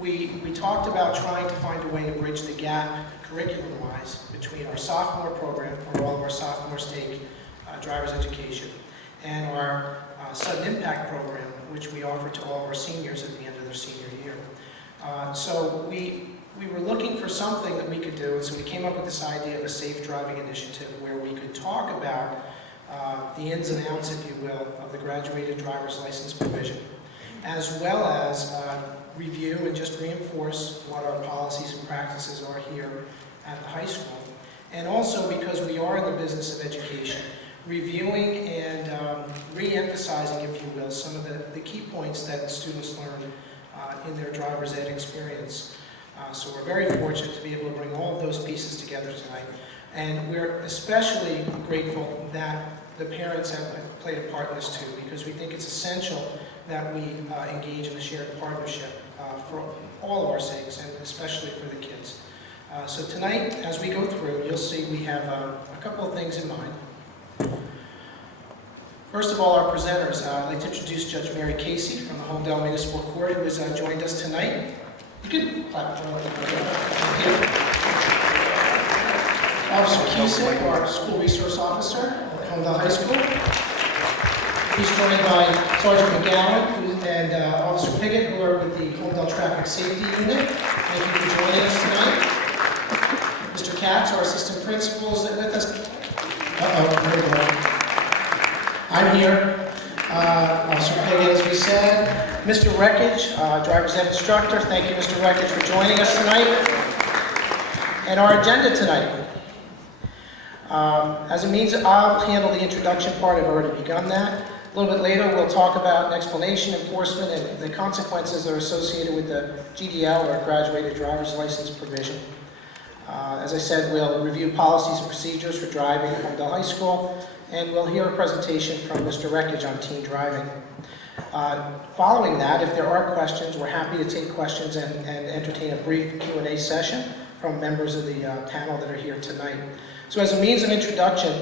we talked about trying to find a way to bridge the gap curriculum-wise between our sophomore program, where all of our sophomores take driver's education, and our sudden impact program, which we offer to all of our seniors at the end of their senior year. So we were looking for something that we could do, and so we came up with this idea of a safe driving initiative where we could talk about the ins and outs, if you will, of the graduated driver's license provision, as well as review and just reinforce what our policies and practices are here at the high school. And also, because we are in the business of education, reviewing and re-emphasizing, if you will, some of the key points that students learn in their driver's ed experience. So we're very fortunate to be able to bring all of those pieces together tonight. And we're especially grateful that the parents have played a part in this too, because we think it's essential that we engage in a shared partnership for all of our sakes, and especially for the kids. So tonight, as we go through, you'll see we have a couple of things in mind. First of all, our presenters. I'd like to introduce Judge Mary Casey from the Holmdel Municipal Court, who has joined us tonight. You can clap. Officer Cusick, our school resource officer at Holmdel High School. He's joined by Sergeant McGowan and Officer Piggott, who are with the Holmdel Traffic Safety Unit. Thank you for joining us tonight. Mr. Katz, our assistant principal, is with us. There we go. I'm here. Officer Piggott, as we said. Mr. Wreckage, driver's ed instructor. Thank you, Mr. Wreckage, for joining us tonight. And our agenda tonight. As it means, I'll handle the introduction part. I've already begun that. A little bit later, we'll talk about an explanation, enforcement, and the consequences that are associated with the GDL, or graduated driver's license provision. As I said, we'll review policies and procedures for driving at Holmdel High School, and we'll hear a presentation from Mr. Wreckage on teen driving. Following that, if there are questions, we're happy to take questions and entertain a brief Q&A session from members of the panel that are here tonight. So as a means of introduction,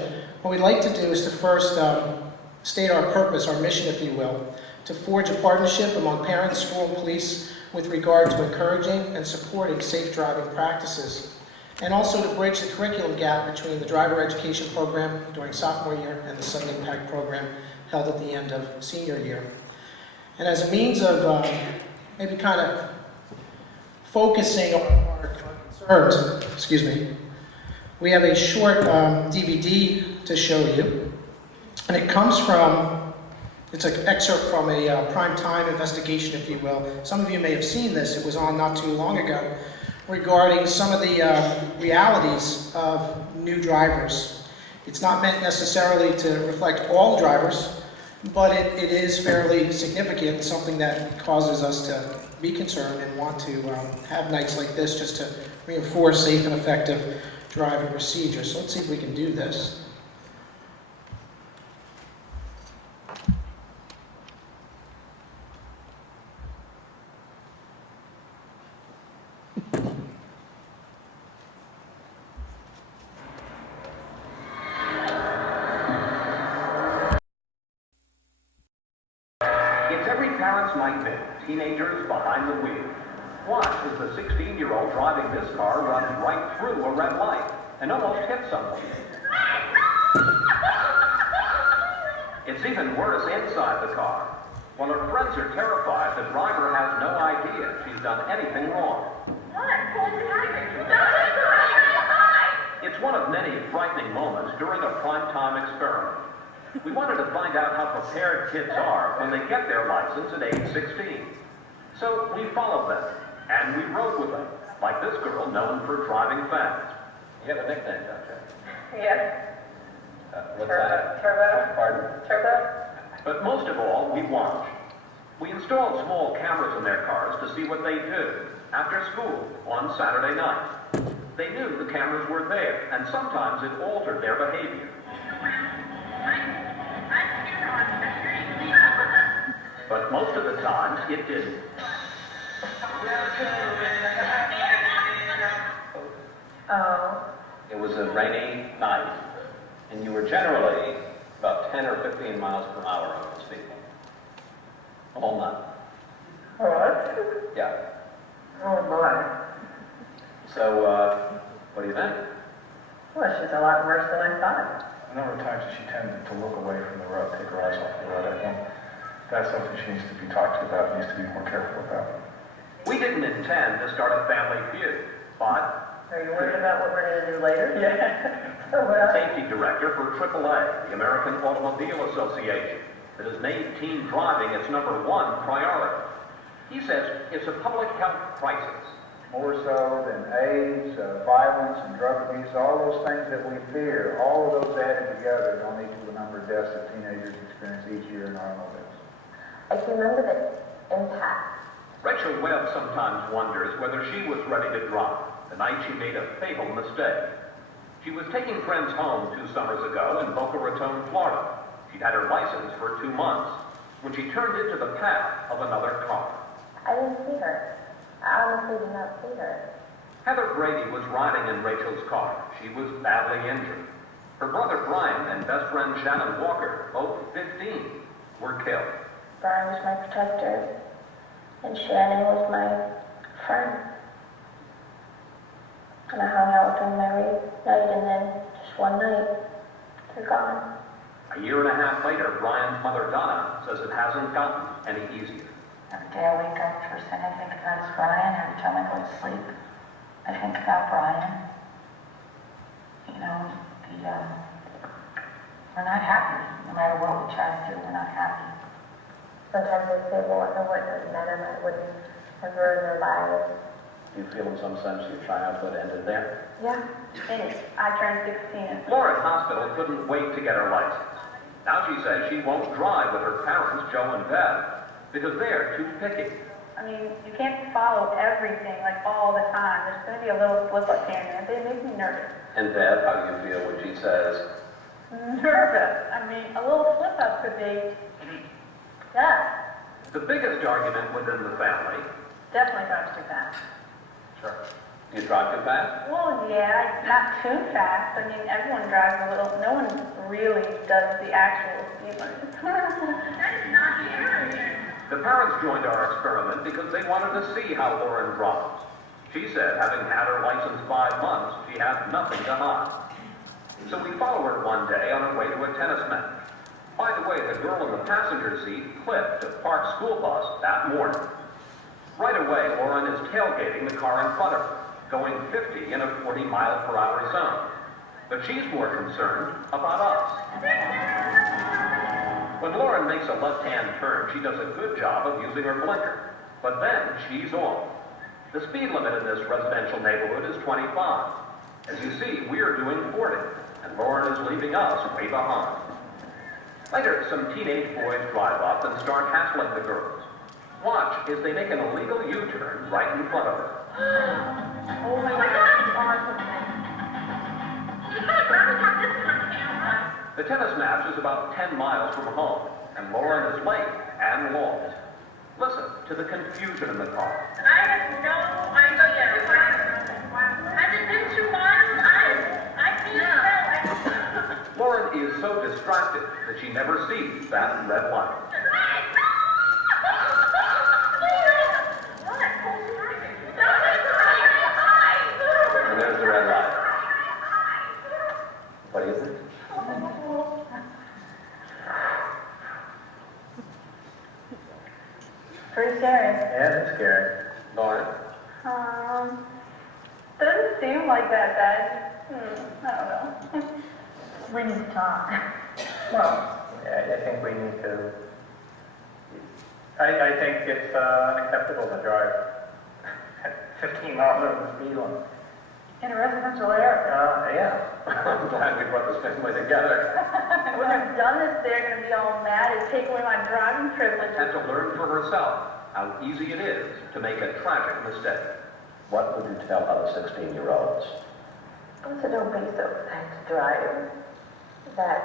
what we'd like to do is to first state our purpose, our mission, if you will, to forge a partnership among parents, school, and police with regard to encouraging and supporting safe driving practices, and also to bridge the curriculum gap between the driver education program during sophomore year and the sudden impact program held at the end of senior year. And as a means of maybe kind of focusing on our concerns, we have a short DVD to show you, and it comes from, it's an excerpt from a prime time investigation, if you will. Some of you may have seen this. It was on not too long ago, regarding some of the realities of new drivers. It's not meant necessarily to reflect all drivers, but it is fairly significant, something that causes us to be concerned and want to have nights like this just to reinforce safe and effective driving procedures. So let's see if we can do this. It's every parent's nightmare, teenagers behind the wheel. Watch as the 16-year-old driving this car runs right through a red light and almost hits someone. It's even worse inside the car. While her friends are terrified, the driver has no idea she's done anything wrong. It's one of many frightening moments during a prime-time experiment. We wanted to find out how prepared kids are when they get their license at age 16. So we followed them, and we rode with them, like this girl known for driving fast. You have a nickname, don't you? Yes. What's that? Turbo. Pardon? Turbo. But most of all, we watched. We installed small cameras in their cars to see what they do after school on Saturday night. They knew the cameras were there, and sometimes it altered their behavior. But most of the times, it didn't. Oh. It was a rainy night, and you were generally about 10 or 15 miles per hour over the speed limit. The whole night. What? Yeah. Oh, boy. So, what do you think? Well, she's a lot worse than I thought. A number of times she tended to look away from the road, take her eyes off the road. I think that's something she needs to be talked to about, needs to be more careful about. We didn't intend to start a family feud, but Are you worried about what we're going to do later? Yeah. Well, safety director for AAA, the American Automobile Association, that has made teen driving its #1 priority. He says it's a public health crisis. More so than AIDS, violence, and drug abuse, all those things that we fear, all of those added together don't equal the number of deaths that teenagers experience each year in automobiles. I can remember the impact. Rachel Webb sometimes wonders whether she was ready to drive the night she made a fatal mistake. She was taking friends home 2 summers ago in Boca Raton, Florida. She'd had her license for 2 months when she turned into the path of another car. I didn't see her. I honestly did not see her. Heather Brady was riding in Rachel's car. She was badly injured. Her brother Brian and best friend Shannon Walker, both 15, were killed. Brian was my protector, and Shannon was my friend. And I hung out with them every night, and then just one night, they're gone. A year and a half later, Brian's mother Donna says it hasn't gotten any easier. every day I wake up, first thing I think about is Brian. Every time I go to sleep, I think about Brian. You know, we're not happy. No matter what we try to do, we're not happy. Sometimes they say, well, I wouldn't have met him, I wouldn't have ruined their lives. Do you feel in some sense your childhood ended there? Yeah. Finished. I turned 16. Florida Hospital couldn't wait to get her license. Now she says she won't drive with her parents, Joe and Bev, because they're too picky. I mean, you can't follow everything like all the time. There's going to be a little slip up here and there. They make me nervous. And Bev, how do you feel when she says, Nervous. I mean, a little slip up could be death. the biggest argument within the family? Definitely drives too fast. Sure. Do you drive too fast? Well, yeah, not too fast. I mean, everyone drives a little. No one really does the actual speed limit. That is not the area. The parents joined our experiment because they wanted to see how Lauren drives. She said, having had her license 5 months, she had nothing to hide. So we follow her one day on her way to a tennis match. By the way, the girl in the passenger seat clipped a parked school bus that morning. Right away, Lauren is tailgating the car in front of her, going 50 in a 40-mile-per-hour zone. But she's more concerned about us. When Lauren makes a left-hand turn, she does a good job of using her blinker. But then she's off. The speed limit in this residential neighborhood is 25. As you see, we're doing 40, and Lauren is leaving us way behind. Later, some teenage boys drive up and start hassling the girls. Watch as they make an illegal U-turn right in front of her. Oh my God. The tennis match is about 10 miles from home, and Lauren is late and lost. Listen to the confusion in the car. I have no idea. Has it been 2 months? I can't tell. Lauren is so distracted that she never sees that red light. And there's the red light. What do you think? Pretty scary. Yeah, that's scary. Lauren? Doesn't seem like that bad. I don't know. We need to talk. Well, I think we need to, I think it's unacceptable to drive at 15 miles over the speed limit. In a residential area. Yeah. I'm glad we brought this family together. I wouldn't have done this. They're going to be all mad and take away my driving privileges. And to learn for herself how easy it is to make a tragic mistake. What would you tell other 16-year-olds? Also, don't be so excited to drive. That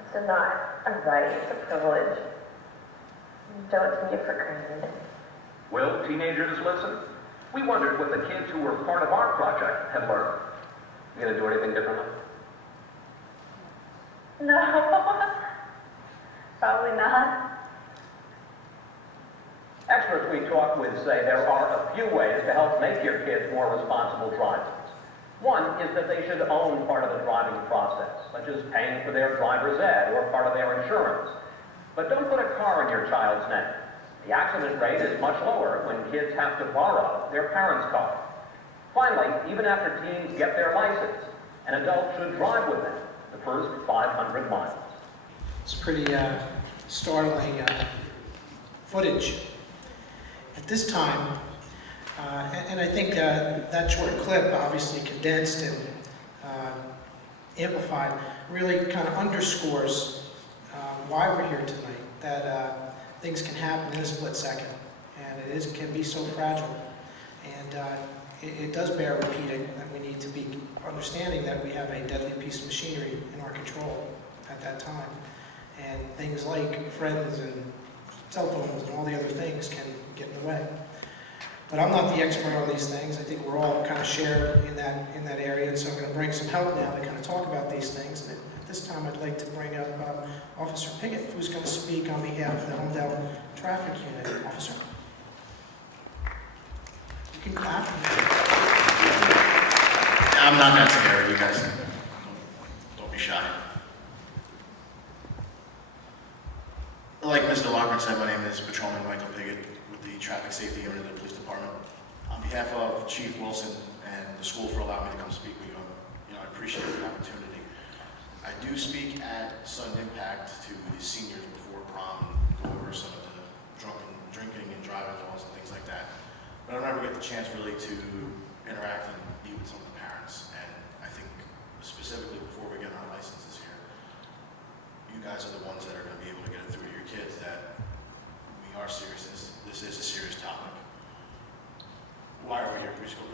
it's not a right, it's a privilege. Don't take it for granted. Will teenagers listen? We wondered what the kids who were part of our project had learned. You going to do anything differently? No. Probably not. Experts we talked with say there are a few ways to help make your kids more responsible drivers. One is that they should own part of the driving process, such as paying for their driver's ed or part of their insurance. But don't put a car in your child's name. The accident rate is much lower when kids have to borrow their parents' car. Finally, even after teens get their license, an adult should drive with them the first 500 miles. It's pretty startling footage. At this time, and I think that short clip, obviously condensed and amplified, really kind of underscores why we're here tonight, that things can happen in a split second, and it can be so fragile. And it does bear repeating that we need to be understanding that we have a deadly piece of machinery in our control at that time. And things like friends and cell phones and all the other things can get in the way. But I'm not the expert on these things. I think we're all kind of shared in that area, and so I'm going to bring some help now to kind of talk about these things. And at this time, I'd like to bring up Officer Piggott, who's going to speak on behalf of the Holmdel Traffic Unit. Officer, you can clap. I'm not that scared, you guys. Don't be shy. Like Mr. Lockwood said, my name is Patrolman Michael Piggott with the Traffic Safety Unit of the Police Department. On behalf of Chief Wilson and the school for allowing me to come speak with you, I appreciate the opportunity. I do speak at sudden impact to the seniors before prom and go over some of the drinking and driving laws and things like that. But I don't ever get the chance really to interact and meet with some of the parents. And I think specifically before we get our licenses here, you guys are the ones that are going to be able to get it through to your kids that we are serious. This is a serious topic. Why are we here, preschool?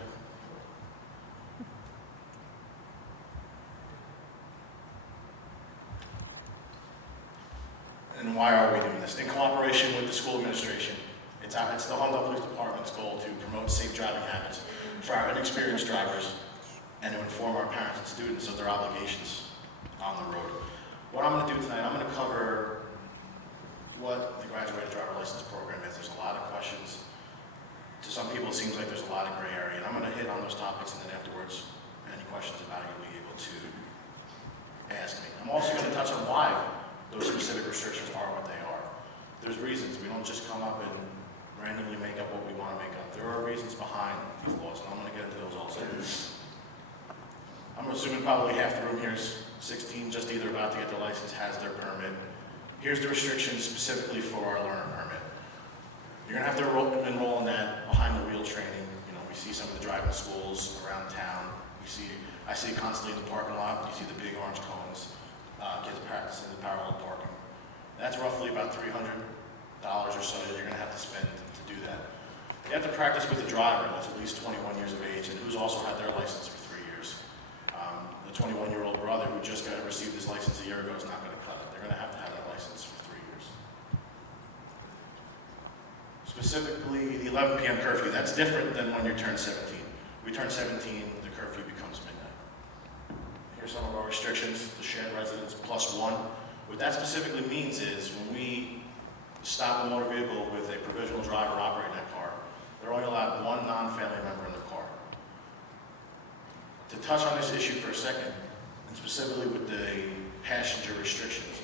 And why are we doing this? In cooperation with the school administration, it's the Holmdel Police Department's goal to promote safe driving habits for our inexperienced drivers and to inform our parents and students of their obligations on the road. What I'm going to do tonight, I'm going to cover what the graduated driver license program is. There's a lot of questions. To some people, it seems like there's a lot of gray area, and I'm going to hit on those topics, and then afterwards, any questions about it, you'll be able to ask me. I'm also going to touch on why those specific restrictions are what they are. There's reasons. We don't just come up and randomly make up what we want to make up. There are reasons behind these laws, and I'm going to get into those also. I'm assuming probably half the room here is 16, just either about to get the license, has their permit. Here's the restrictions specifically for our learner permit. You're going to have to enroll in that behind the wheel training. You know, we see some of the driving schools around town. I see constantly in the parking lot, you see the big orange cones, kids practicing the parallel parking. That's roughly about $300 or so that you're going to have to spend to do that. You have to practice with a driver that's at least 21 years of age and who's also had their license for 3 years. The 21-year-old brother who just received his license a year ago is not going to cut it. They're going to have that license for 3 years. Specifically, the 11 p.m. curfew, that's different than when you turn 17. We turn 17, the curfew becomes midnight. Here's some of our restrictions, the shared residence +1. What that specifically means is when we stop a motor vehicle with a provisional driver operating that car, they're only allowed one non-family member in the car. To touch on this issue for a second, and specifically with the passenger restrictions,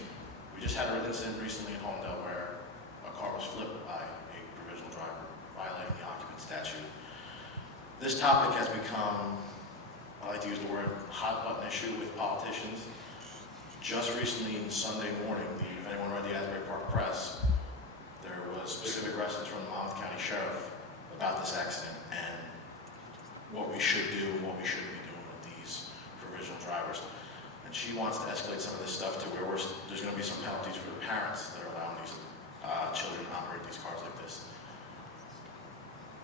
we just had an incident recently in Holmdel where a car was flipped by a provisional driver, violating the occupant statute. This topic has become, I like to use the word, hot button issue with politicians. Just recently, Sunday morning, if anyone read the Asbury Park Press, there was specific reference from the Monmouth County Sheriff about this accident and what we should do and what we shouldn't be doing with these provisional drivers. And she wants to escalate some of this stuff to where there's going to be some penalties for the parents that are allowing these children to operate these cars like this.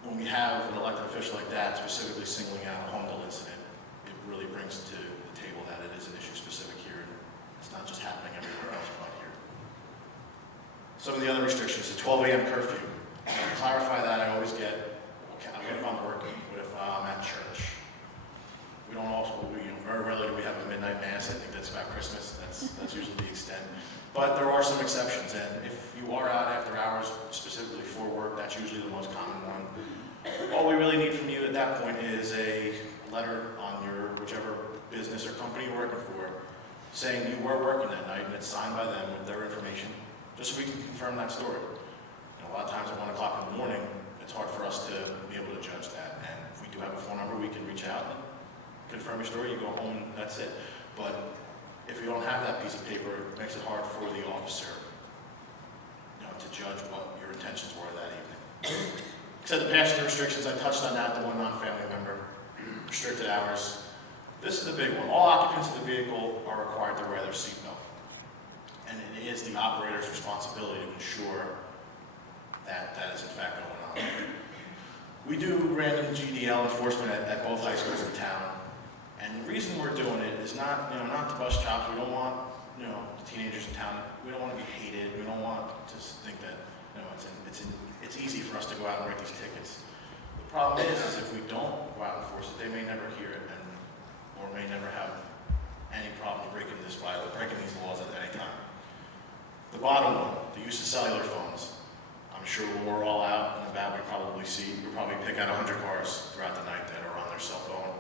When we have an elected official like that specifically singling out a Holmdel incident, it really brings to the table that it is an issue specific here. It's not just happening everywhere else but here. Some of the other restrictions, the 12 a.m. curfew. To clarify that, I always get, okay, what if I'm working? What if I'm at church? We don't very rarely do we have a midnight mass. I think that's about Christmas. That's usually the extent. But there are some exceptions, and if you are out after hours, specifically for work, that's usually that point is a letter on your whichever business or company you're working for saying you were working that night, and it's signed by them with their information, just so we can confirm that story. And a lot of times at 1 o'clock in the morning, it's hard for us to be able to judge that. And if we do have a phone number, we can reach out and confirm your story, you go home, and that's it. But if you don't have that piece of paper, it makes it hard for the officer, to judge what your intentions were that evening. Except the passenger restrictions, I touched on that, the one non-family member, restricted hours. This is the big one. All occupants of the vehicle are required to wear their seatbelt. And it is the operator's responsibility to ensure that that is in fact going on. We do random GDL enforcement at both high schools in town. And the reason we're doing it is not to bust chops. We don't want, the teenagers in town, we don't want to be hated. We don't want to think that, it's easy for us to go out and write these tickets. The problem is if we don't go out and enforce it, they may never hear it or may never have any problem breaking these laws at any time. The bottom one, the use of cellular phones. I'm sure when we're all out and about, we'll probably pick out 100 cars throughout the night that are on their cell phone.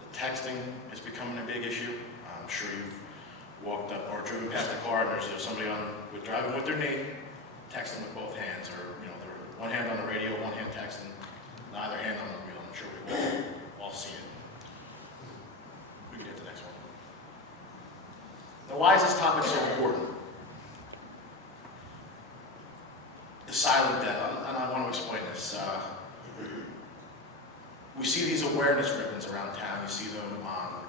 The texting is becoming a big issue. I'm sure you've walked up or driven past a car and there's somebody driving with their knee, texting with both hands, or they're one hand on the radio, one hand texting, neither hand on the wheel. I'm sure we've all seen it. We can hit the next one. Now, why is this topic so important? The silent death, and I want to explain this. We see these awareness ribbons around town. You see them on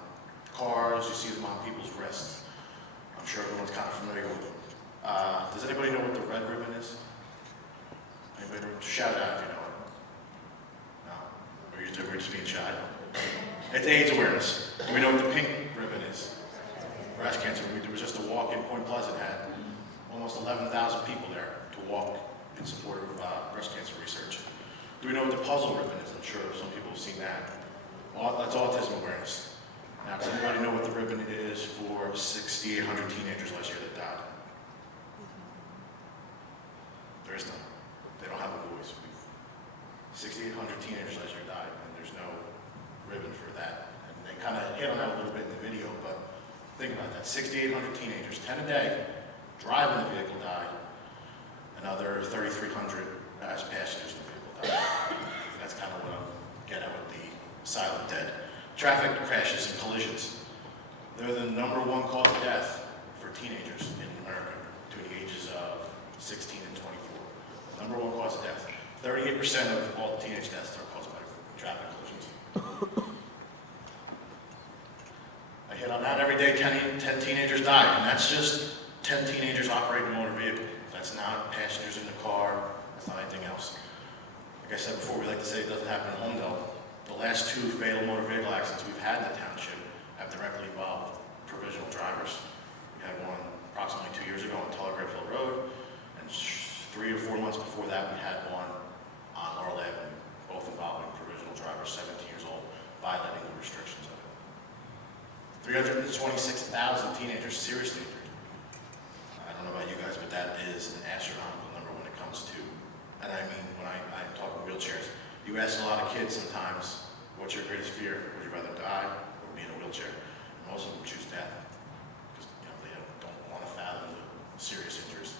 cars, you see them on people's wrists. I'm sure everyone's kind of familiar with them. Does anybody know what the red ribbon is? Anybody know? Shout it out if you know it. No? Or you're just being shy? It's AIDS awareness. Do we know what the pink ribbon is? Breast cancer. There was just a walk in Point Pleasant had almost 11,000 people there to walk in support of breast cancer research. Do we know what the puzzle ribbon is? I'm sure some people have seen that. That's autism awareness. Now, does anybody know what the ribbon is for 6,800 teenagers last year that died? There is none. They don't have a voice. 6,800 teenagers last year died, and there's no ribbon for that. And they kind of hit on that a little bit in the video, but think about that. 6,800 teenagers, 10 a day, driving the vehicle died. Another 3,300 as passengers in the vehicle died. That's kind of what I'm getting at with the silent dead. Traffic crashes and collisions. They're the #1 cause of death for teenagers in America between the ages of 16 and 24. #1 cause of death. 38% of all teenage deaths are caused by traffic collisions. I hit on that every day, 10 teenagers die, and that's just 10 teenagers operating a motor vehicle. That's not passengers in the car, that's not anything else. Like I said before, we like to say it doesn't happen in Holmdel. The last 2 fatal motor vehicle accidents we've had in the township have directly involved provisional drivers. We had one approximately 2 years ago on Telegraph Hill Road, and 3 or 4 months before that we had one on Laurel Avenue, both involving provisional drivers, 17 years old, violating the restrictions of it. 326,000 teenagers seriously injured. I don't know about you guys, but that is an astronomical number when it comes to, and I mean when I'm talking wheelchairs. You ask a lot of kids sometimes, what's your greatest fear? Would you rather die or be in a wheelchair? And most of them choose death because they don't want to fathom the serious injuries.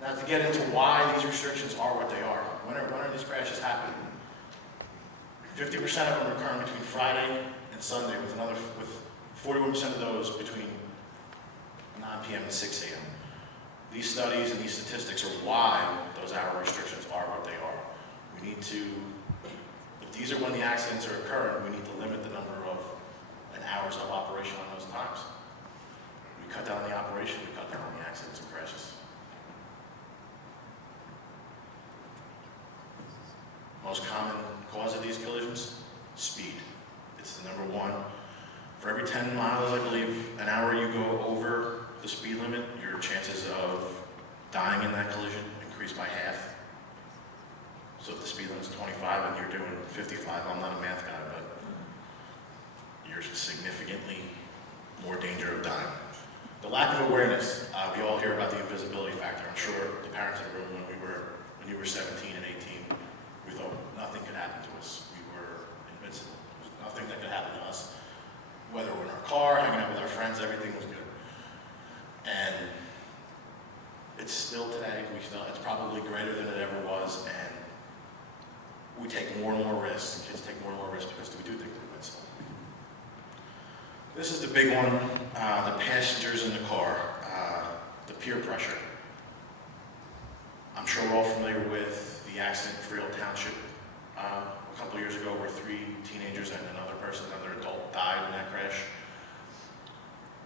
Now to get into why these restrictions are what they are. When are these crashes happening? 50% of them are occurring between Friday and Sunday, with 41% of those between 9 p.m. and 6 a.m. These studies and these statistics are why those hour restrictions are what they are. We need to, if these are when the accidents are occurring, we need to limit the number of hours of operation on those times. We cut down on the operation, we cut down on the accidents and crashes. Most common cause of these collisions, speed. It's the #1. For every 10 miles, I believe, an hour you go over the speed limit, your chances of dying in that collision increase by half. So if the speed limit is 25 and you're doing 55, I'm not a math guy, but you're significantly more danger of dying. The lack of awareness, we all hear about the invisibility factor. I'm sure the parents in the room when you were 17 and 18, We thought nothing could happen to us. We were invincible. There was nothing that could happen to us. Whether we're in our car, hanging out with our friends, everything was good. And it's still today, it's probably greater than it ever was, and we take more and more risks, and kids take more and more risks because we do think they're invincible. This is the big one, the passengers in the car, the peer pressure. I'm sure we're all familiar with the accident in Freehold Township a couple years ago where 3 teenagers and another adult died in that crash.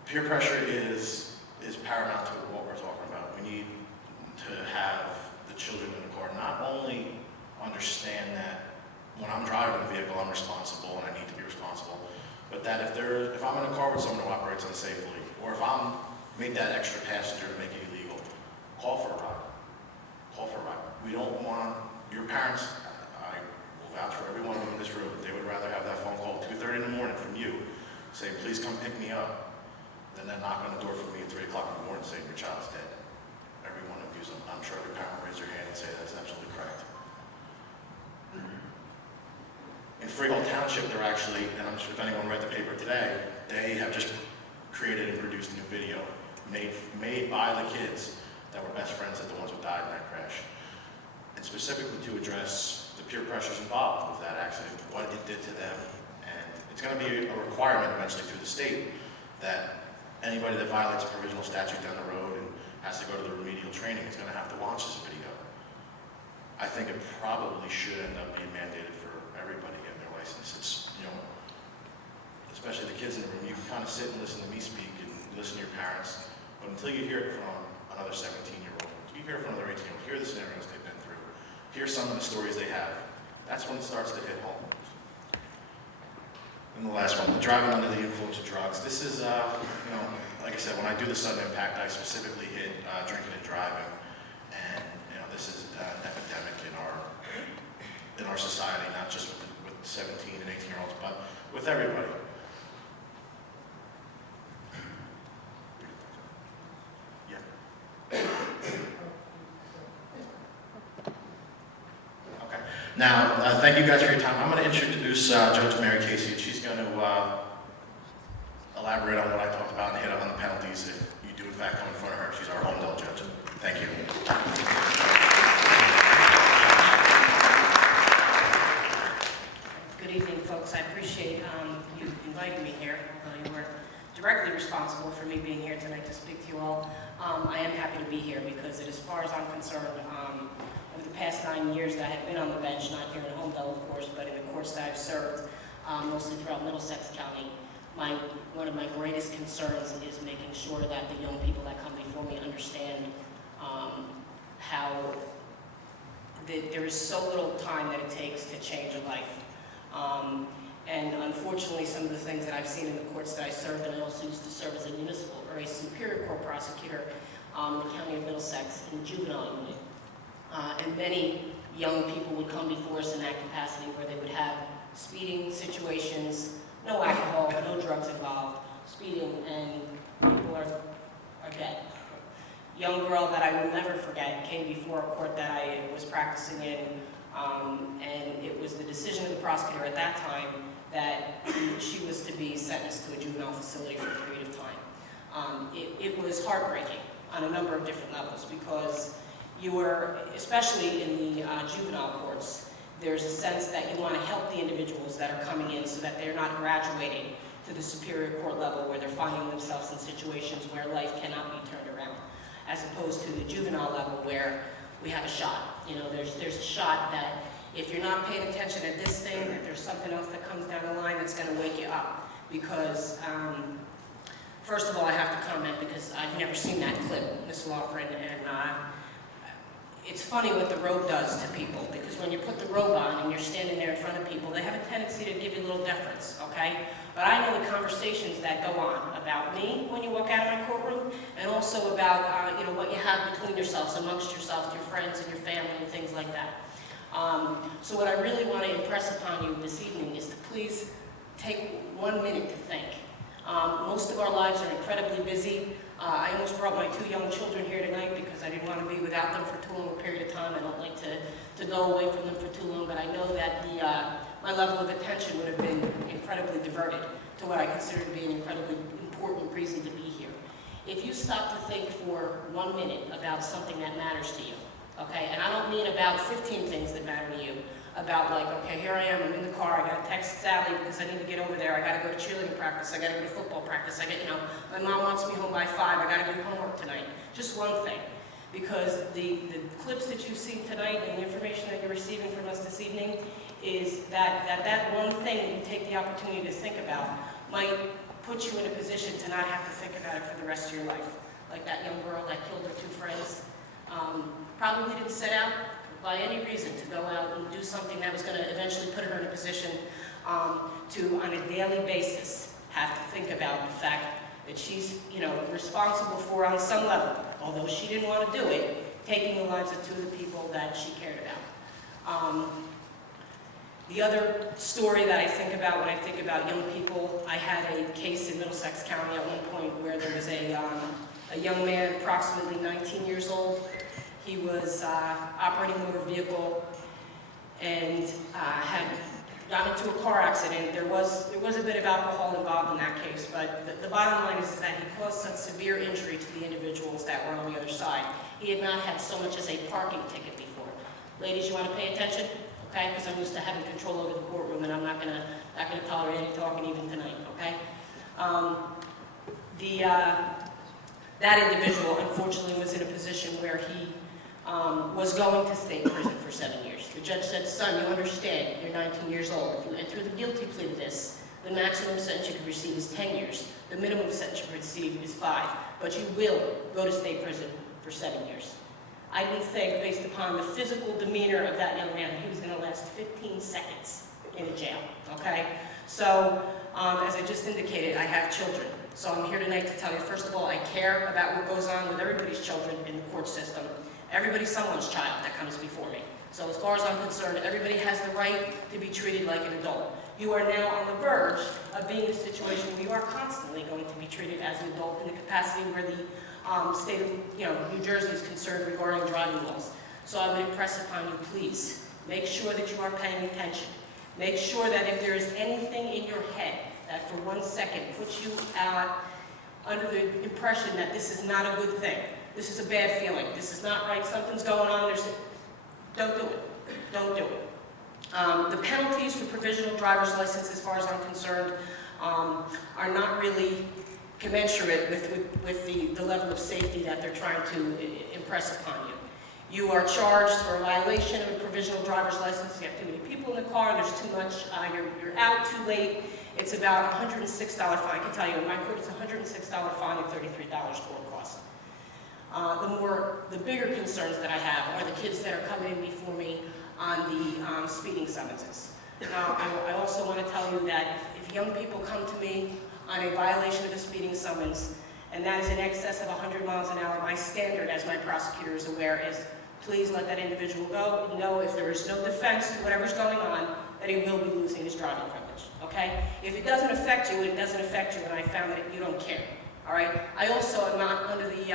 Peer pressure is paramount to what we're talking about. We need to have the children in the car not only understand that when I'm driving a vehicle, I'm responsible and I need to be responsible, but that if I'm in a car with someone who operates unsafely, or if I'm made that extra passenger to make it illegal, call for a ride. Call for a ride. We don't want your parents. I will vouch for everyone in this room. They would rather have that phone call at 2:30 in the morning from you, saying, "Please come pick me up," than that knock on the door for me at 3 o'clock in the morning saying your child's dead. Every one of you, I'm sure every parent will raise their hand and say that's absolutely correct. In Freehold Township, they're actually, and I'm sure if anyone read the paper today, they have just created and produced a new video made by the kids that were best friends of the ones who died in that crash. And specifically to address the peer pressures involved with that accident, what it did to them. And it's going to be a requirement eventually through the state that anybody that violates a provisional statute down the road and has to go to the remedial training is going to have to watch this video. I think it probably should end up being mandated for everybody getting their license. It's, especially the kids in the room, you can kind of sit and listen to me speak and listen to your parents, but until you hear it from another 17-year-old, you hear it from another 18-year-old, hear the scenarios they've been through, hear some of the stories they have, that's when it starts to hit home. And the last one, driving under the influence of drugs. This is, like I said, when I do the sudden impact, I specifically hit drinking and driving, and this is an epidemic in our society, not just with 17 and 18-year-olds, but with everybody. Now, thank you guys for your time. I'm going to introduce Judge Mary Casey, and she's going to elaborate on what I talked about and hit on the penalties if you do in fact come in front of her. She's our Holmdel judge. Thank you. Good evening, folks. I appreciate you inviting me here, although you weren't directly responsible for me being here tonight to speak to you all. I am happy to be here because, as far as I'm concerned, over the past 9 years that I have been on the bench, not here in Holmdel, of course, but in the courts that I've served, mostly throughout Middlesex County, one of my greatest concerns is making sure that the young people that come before me understand how there is so little time that it takes to change a life. And unfortunately, some of the things that I've seen in the courts that I served, and I also used to serve as a municipal or a superior court prosecutor in the county of Middlesex in the juvenile unit. And many young people would come before us in that capacity where they would have speeding situations, no alcohol, no drugs involved, speeding, and people are dead. Young girl that I will never forget came before a court that I was practicing in, and it was the decision of the prosecutor at that time that she was to be sentenced to a juvenile facility for a period of time. It was heartbreaking on a number of different levels because you were, especially in the juvenile courts, there's a sense that you want to help the individuals that are coming in so that they're not graduating to the superior court level where they're finding themselves in situations where life cannot be turned around, as opposed to the juvenile level where we have a shot. There's a shot that if you're not paying attention at this thing, that there's something else that comes down the line that's going to wake you up. Because, first of all, I have to comment because I've never seen that clip, Ms. Lawford, and it's funny what the robe does to people, because when you put the robe on and you're standing there in front of people, they have a tendency to give you a little deference, okay? But I know the conversations that go on about me when you walk out of my courtroom, and also about what you have between yourselves, amongst yourselves, your friends and your family and things like that. So what I really want to impress upon you this evening is to please take 1 minute to think. Most of our lives are incredibly busy. I almost brought my 2 young children here tonight because I didn't want to be with without them for too long a period of time. I don't like to go away from them for too long, but I know that my level of attention would have been incredibly diverted to what I consider to be an incredibly important reason to be here. If you stop to think for 1 minute about something that matters to you, okay, and I don't mean about 15 things that matter to you, about like, okay, here I am, I'm in the car, I gotta text Sally because I need to get over there, I gotta go to cheerleading practice, I gotta go to football practice, my mom wants me home by 5, I gotta do homework tonight. Just one thing. Because the clips that you've seen tonight and the information that you're receiving from us this evening is that one thing that you take the opportunity to think about might put you in a position to not have to think about it for the rest of your life. Like that young girl that killed her 2 friends. Probably didn't set out by any reason to go out and do something that was going to eventually put her in a position to, on a daily basis, have to think about the fact that she's, responsible for, on some level, although she didn't want to do it, taking the lives of 2 of the people that she cared about. The other story that I think about when I think about young people, I had a case in Middlesex County at one point where there was a young man, approximately 19 years old. He was operating a motor vehicle and had got into a car accident. There was a bit of alcohol involved in that case, but the bottom line is that he caused such severe injury to the individuals that were on the other side. He had not had so much as a parking ticket before. Ladies, you want to pay attention? Okay, because I'm used to having control over the courtroom, and I'm not gonna tolerate any talking even tonight. Okay, that individual unfortunately was in a position where he was going to state prison for 7 years. The judge said, "Son, you understand? You're 19 years old. If you enter the guilty plea to this, the maximum sentence you could receive is 10 years. The minimum sentence you could receive is 5. But you will go to state prison for 7 years." I didn't think, based upon the physical demeanor of that young man, he was going to last 15 seconds in a jail, okay? So, as I just indicated, I have children. So I'm here tonight to tell you, first of all, I care about what goes on with everybody's children in the court system. Everybody's someone's child that comes before me. So as far as I'm concerned, everybody has the right to be treated like an adult. You are now on the verge of being in a situation where you are constantly going to be treated as an adult in the capacity where the state of New Jersey is concerned regarding driving laws. So I would impress upon you, please, make sure that you are paying attention. Make sure that if there is anything in your head that for 1 second puts you under the impression that this is not a good thing, this is a bad feeling, this is not right, something's going on, don't do it. Don't do it. The penalties for provisional driver's license, as far as I'm concerned, are not really commensurate with the level of safety that they're trying to impress upon you. You are charged for a violation of a provisional driver's license. You have too many people in the car, there's too much, you're out too late. It's about a $106 fine. I can tell you, in my court, it's a $106 fine and $33 court cost. The bigger concerns that I have are the kids that are coming in before me on the speeding summonses. Now, I also want to tell you that if young people come to me on a violation of a speeding summons, and that is in excess of 100 miles an hour, my standard, as my prosecutor is aware, is please let that individual go. Know if there is no defense to whatever's going on, that he will be losing his driving privilege, okay? If it doesn't affect you, it doesn't affect you, and I found that you don't care, all right? I also am not under the,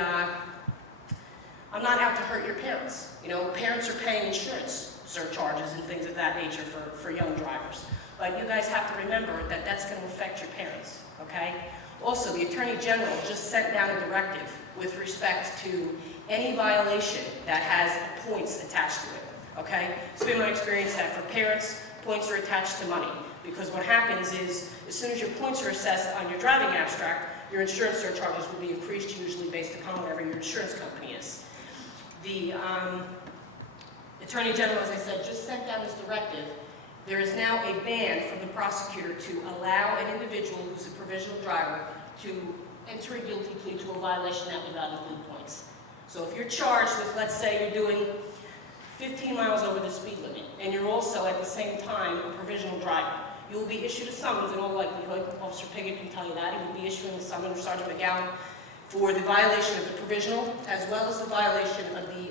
I'm not out to hurt your parents. Parents are paying insurance surcharges and things of that nature for young drivers. But you guys have to remember that that's going to affect your parents, okay? Also, the Attorney General just sent down a directive with respect to any violation that has points attached to it, okay? It's been my experience that for parents, points are attached to money. Because what happens is, as soon as your points are assessed on your driving abstract, your insurance surcharges will be increased, usually based upon whatever your insurance company is. The Attorney General, as I said, just sent down this directive. There is now a ban from the prosecutor to allow an individual who's a provisional driver to enter a guilty plea to a violation that would not include points. So if you're charged with, let's say you're doing 15 miles over the speed limit, and you're also at the same time a provisional driver, you will be issued a summons in all likelihood. Officer Piggott can tell you that. He will be issuing a summons, or Sergeant McGowan, for the violation of the provisional, as well as the violation of the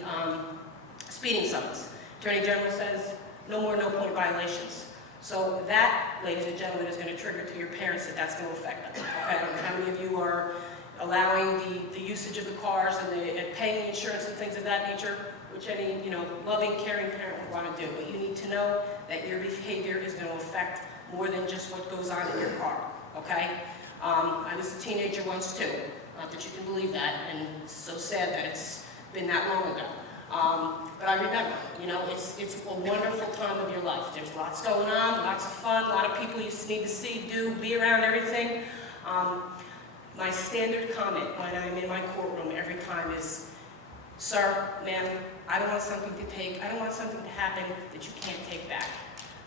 speeding summons. Attorney General says no more no-point violations. So that, ladies and gentlemen, is going to trigger to your parents that that's going to affect them. Okay? I don't know how many of you are allowing the usage of the cars and paying the insurance and things of that nature, which any, loving, caring parent would want to do. But you need to know that your behavior is going to affect more than just what goes on in your car, okay? I was a teenager once too, not that you can believe that, and it's so sad that it's been that long ago. But I remember, it's a wonderful time of your life. There's lots going on, lots of fun, a lot of people you need to see, do, be around, everything. My standard comment when I'm in my courtroom every time is, sir, ma'am, I don't want something to happen that you can't take back.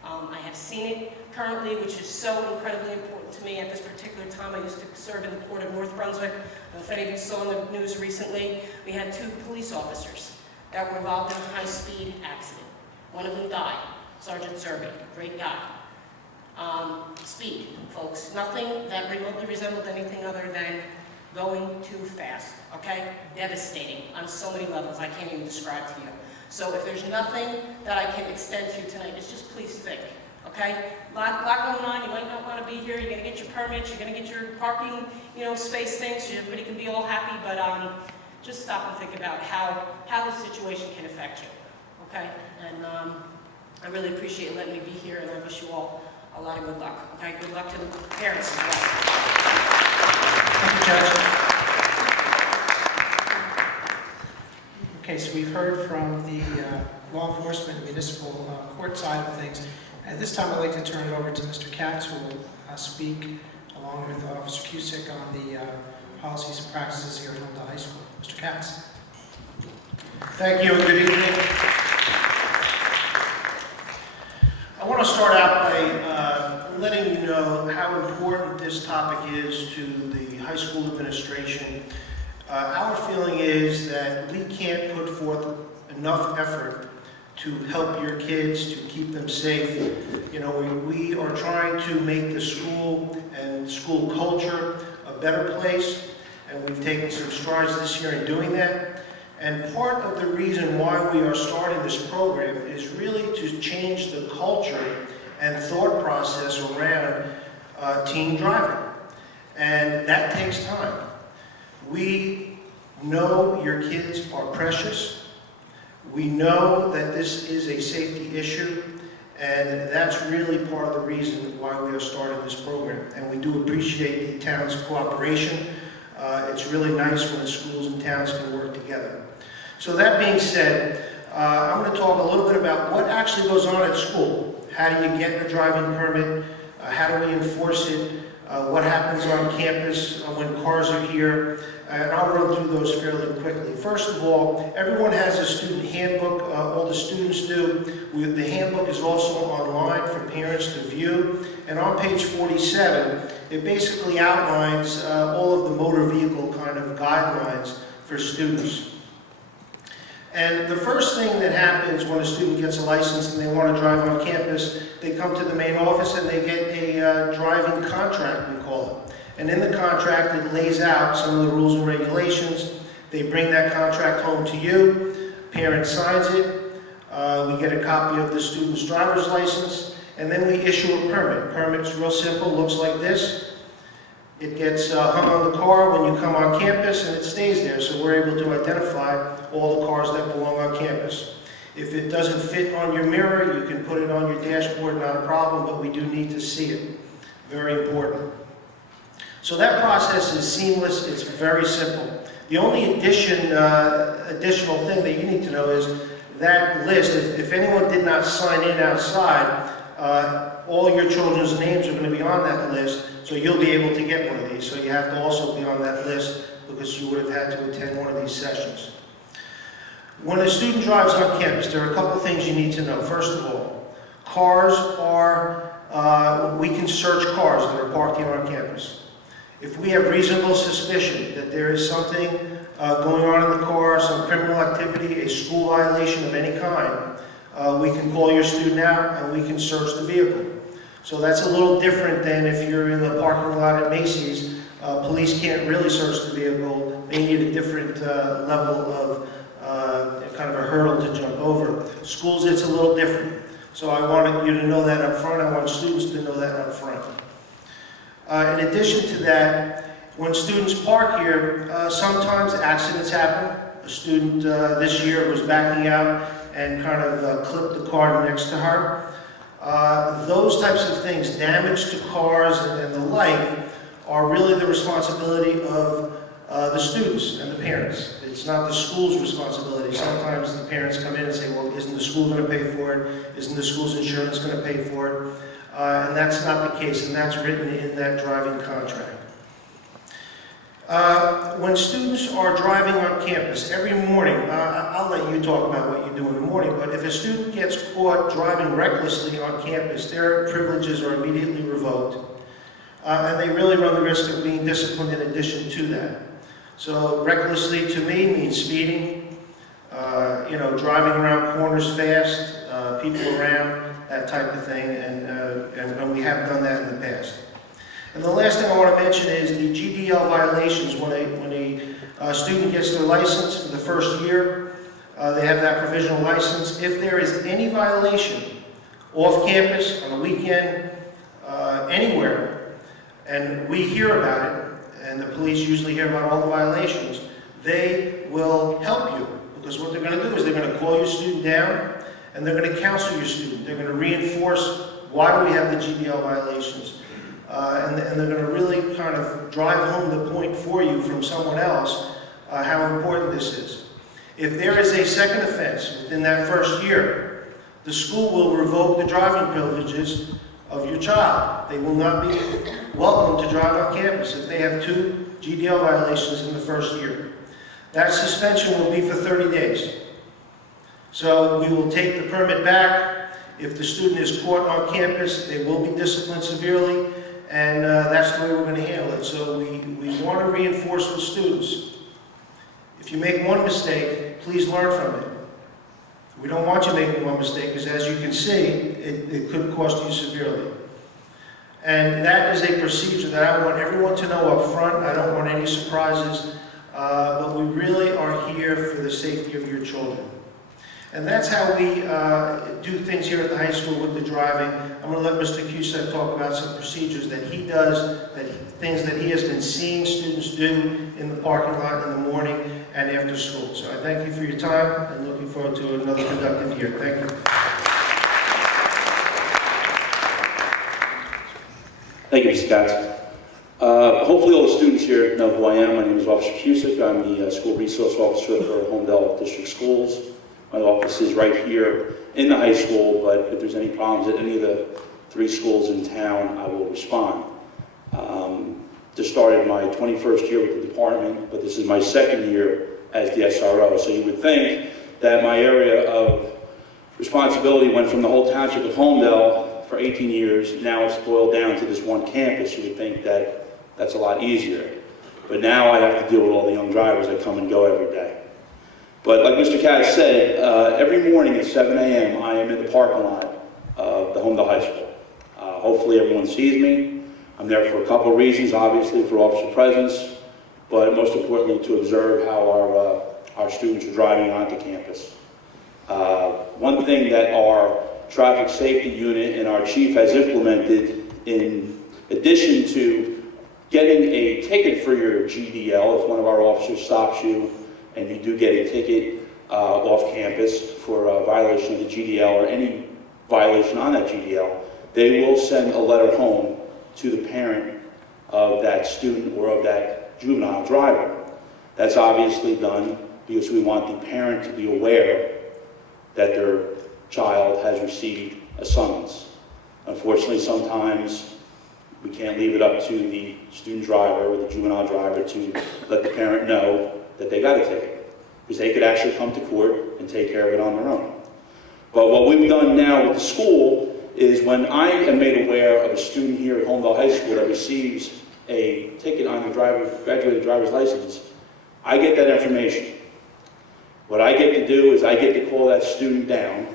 I have seen it currently, which is so incredibly important to me at this particular time. I used to serve in the court of North Brunswick. I don't know if any of you saw in the news recently, we had 2 police officers that were involved in a high-speed accident. One of them died, Sergeant Zerby, great guy. Speed, folks, nothing that remotely resembled anything other than going too fast, okay? Devastating on so many levels I can't even describe to you. So if there's nothing that I can extend to you tonight, it's just please think, okay? Lot going on, you might not want to be here, you're going to get your permits, you're going to get your parking, space things, so everybody can be all happy, but just stop and think about how the situation can affect you, okay? And I really appreciate you letting me be here, and I wish you all a lot of good luck, okay? Good luck to the parents as well. Thank you, Judge. Okay, so we've heard from the law enforcement and municipal court side of things. At this time, I'd like to turn it over to Mr. Katz, who will speak along with Officer Cusick on the policies and practices here at Holmdel High School. Mr. Katz. Thank you and good evening. I want to start out by letting you know how important this topic is to the high school administration. Our feeling is that we can't put forth enough effort to help your kids, to keep them safe. We are trying to make the school and school culture a better place, and we've taken some strides this year in doing that. And part of the reason why we are starting this program is really to change the culture and thought process around teen driving. And that takes time. We know your kids are precious. We know that this is a safety issue, and that's really part of the reason why we are starting this program. And we do appreciate the town's cooperation. It's really nice when the schools and towns can work together. So that being said, I'm going to talk a little bit about what actually goes on at school. How do you get a driving permit? How do we enforce it? What happens on campus when cars are here? And I'll run through those fairly quickly. First of all, everyone has a student handbook. All the students do. The handbook is also online for parents to view. And on page 47, it basically outlines all of the motor vehicle kind of guidelines for students. And the first thing that happens when a student gets a license and they want to drive on campus, they come to the main office and they get a driving contract, we call it. And in the contract, it lays out some of the rules and regulations. They bring that contract home to you. Parent signs it. We get a copy of the student's driver's license, and then we issue a permit. Permit's real simple, looks like this. It gets hung on the car when you come on campus, and it stays there, so we're able to identify all the cars that belong on campus. If it doesn't fit on your mirror, you can put it on your dashboard, not a problem, but we do need to see it. Very important. So that process is seamless, it's very simple. The only additional thing that you need to know is that list, if anyone did not sign in outside, all your children's names are going to be on that list, so you'll be able to get one of these. So you have to also be on that list because you would have had to attend one of these sessions. When a student drives on campus, there are a couple things you need to know. First of all, cars are, we can search cars that are parked here on campus. If we have reasonable suspicion that there is something going on in the car, some criminal activity, a school violation of any kind, we can call your student out and we can search the vehicle. So that's a little different than if you're in the parking lot at Macy's. Police can't really search the vehicle. They need a different level of kind of a hurdle to jump over. Schools, it's a little different. So I wanted you to know that up front. I want students to know that up front. In addition to that, When students park here, sometimes accidents happen. A student this year was backing out and kind of clipped the car next to her. Those types of things, damage to cars and the like, are really the responsibility of the students and the parents. It's not the school's responsibility. Sometimes the parents come in and say, well, isn't the school going to pay for it? Isn't the school's insurance going to pay for it? And that's not the case, and that's written in that driving contract. When students are driving on campus, every morning, I'll let you talk about what you do in the morning, but if a student gets caught driving recklessly on campus, their privileges are immediately revoked, and they really run the risk of being disciplined in addition to that. So recklessly to me means speeding, driving around corners fast, people around, that type of thing, and we have done that in the past. And the last thing I want to mention is the GDL violations. When a student gets their license for the first year, they have that provisional license. If there is any violation off campus, on a weekend, anywhere, and we hear about it, and the police usually hear about all the violations, they will help you. Because what they're going to do is they're going to call your student down, and they're going to counsel your student. They're going to reinforce why do we have the GDL violations. And they're going to really kind of drive home the point for you from someone else how important this is. If there is a second offense within that first year, the school will revoke the driving privileges of your child. They will not be welcome to drive on campus if they have 2 GDL violations in the first year. That suspension will be for 30 days. So we will take the permit back. If the student is caught on campus, they will be disciplined severely, and that's the way we're going to handle it. So we want to reinforce with students. If you make one mistake, please learn from it. We don't want you making one mistake, because as you can see, it could cost you severely. And that is a procedure that I want everyone to know up front. I don't want any surprises, but we really are here for the safety of your children. And that's how we do things here at the high school with the driving. I'm going to let Mr. Cusack talk about some procedures that he does, things that he has been seeing students do in the parking lot in the morning and after school. So I thank you for your time and looking forward to another productive year. Thank you. Thank you, Mr. Katz. Hopefully all the students here know who I am. My name is Officer Cusack. I'm the School Resource Officer for Holmdel District Schools. My office is right here in the high school, but if there's any problems at any of the 3 schools in town, I will respond. Just started my 21st year with the department, but this is my 2nd year as the SRO. So you would think that my area of responsibility went from the whole township of Holmdel for 18 years. Now it's boiled down to this one campus. You would think that that's a lot easier. But now I have to deal with all the young drivers that come and go every day. But like Mr. Katz said, every morning at 7 a.m. I am in the parking lot of the Holmdel High School. Hopefully everyone sees me. I'm there for a couple of reasons, obviously for officer presence, but most importantly to observe how our students are driving onto campus. One thing that our traffic safety unit and our chief has implemented, in addition to getting a ticket for your GDL, if one of our officers stops you and you do get a ticket off campus for a violation of the GDL or any violation on that GDL, they will send a letter home to the parent of that student or of that juvenile driver. That's obviously done because we want the parent to be aware that their child has received a summons. Unfortunately, sometimes we can't leave it up to the student driver or the juvenile driver to let the parent know that they got a ticket, because they could actually come to court and take care of it on their own. But what we've done now with the school is when I am made aware of a student here at Holmdel High School that receives a ticket on their graduated driver's license, I get that information. What I get to do is I get to call that student down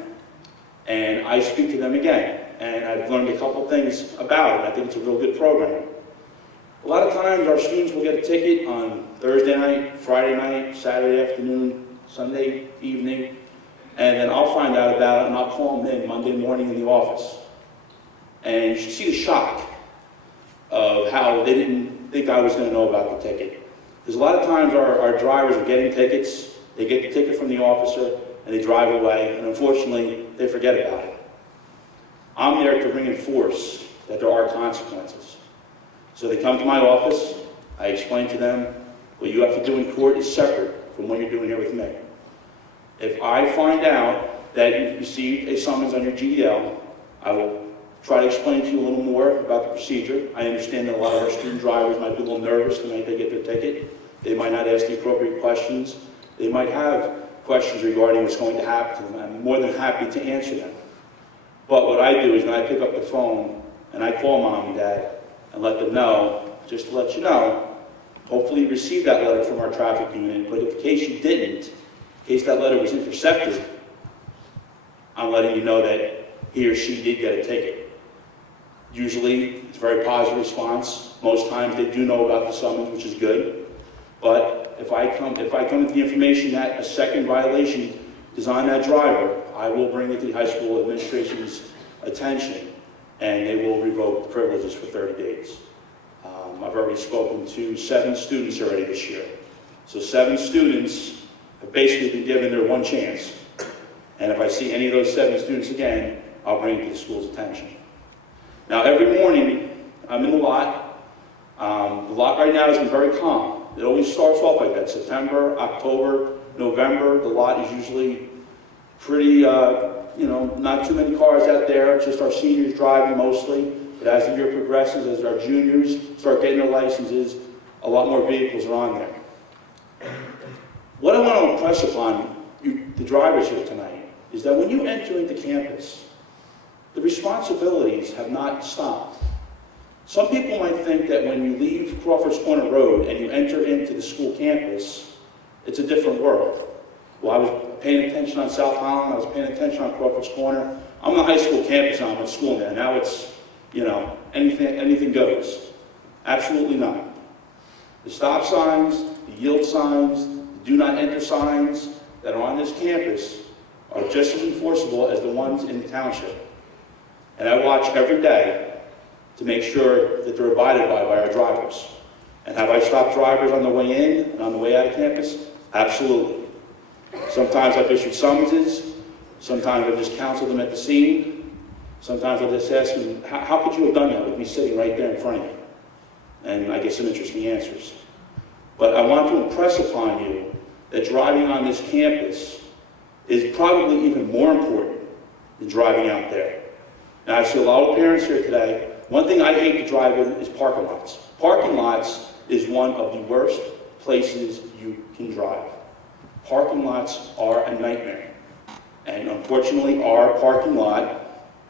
and I speak to them again. And I've learned a couple things about it. I think it's a real good program. A lot of times our students will get a ticket on Thursday night, Friday night, Saturday afternoon, Sunday evening, and then I'll find out about it and I'll call them in Monday morning in the office. And you should see the shock of how they didn't think I was going to know about the ticket. Because a lot of times our drivers are getting tickets, they get the ticket from the officer, and they drive away, and unfortunately, they forget about it. I'm there to reinforce that there are consequences. So they come to my office, I explain to them, what you have to do in court is separate from what you're doing here with me. If I find out that you've received a summons on your GDL, I will try to explain to you a little more about the procedure. I understand that a lot of our student drivers might be a little nervous the night they get their ticket. They might not ask the appropriate questions. They might have questions regarding what's going to happen to them. I'm more than happy to answer them. But what I do is when I pick up the phone and I call mom and dad and let them know, just to let you know, hopefully you received that letter from our traffic unit, but in case you didn't, in case that letter was intercepted, I'm letting you know that he or she did get a ticket. Usually, it's a very positive response. Most times they do know about the summons, which is good. But if I come with the information that a second violation is on that driver, I will bring it to the high school administration's attention, and they will revoke the privileges for 30 days. I've already spoken to 7 students already this year. So 7 students have basically been given their one chance. And if I see any of those 7 students again, I'll bring it to the school's attention. Now, every morning, I'm in the lot. The lot right now has been very calm. It always starts off like that. September, October, November, the lot is usually pretty, not too many cars out there, just our seniors driving mostly. But as the year progresses, as our juniors start getting their licenses, a lot more vehicles are on there. What I want to impress upon you, the drivers here tonight, is that when you enter into campus, the responsibilities have not stopped. Some people might think that when you leave Crawford's Corner Road and you enter into the school campus, it's a different world. Well, I was paying attention on South Holland, I was paying attention on Crawford's Corner. I'm on the high school campus now, I'm at school now. Now it's, anything goes. Absolutely not. The stop signs, the yield signs, the do not enter signs that are on this campus are just as enforceable as the ones in the township. And I watch every day to make sure that they're abided by our drivers. And have I stopped drivers on the way in and on the way out of campus? Absolutely. Sometimes I've issued summonses. Sometimes I've just counseled them at the scene. Sometimes I'll just ask them, how could you have done that with me sitting right there in front of you? And I get some interesting answers. But I want to impress upon you that driving on this campus is probably even more important than driving out there. Now, I see a lot of parents here today. One thing I hate to drive in is parking lots. Parking lots is one of the worst places you can drive. Parking lots are a nightmare. And unfortunately, our parking lot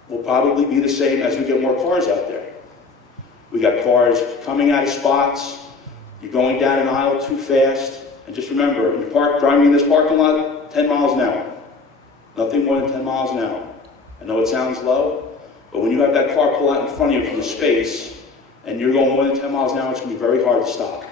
will probably be the same as we get more cars out there. We got cars coming out of spots, you're going down an aisle too fast, and just remember, when you're driving in this parking lot, 10 miles an hour. Nothing more than 10 miles an hour. I know it sounds low, but when you have that car pull out in front of you from the space, and you're going more than 10 miles an hour, it's going to be very hard to stop.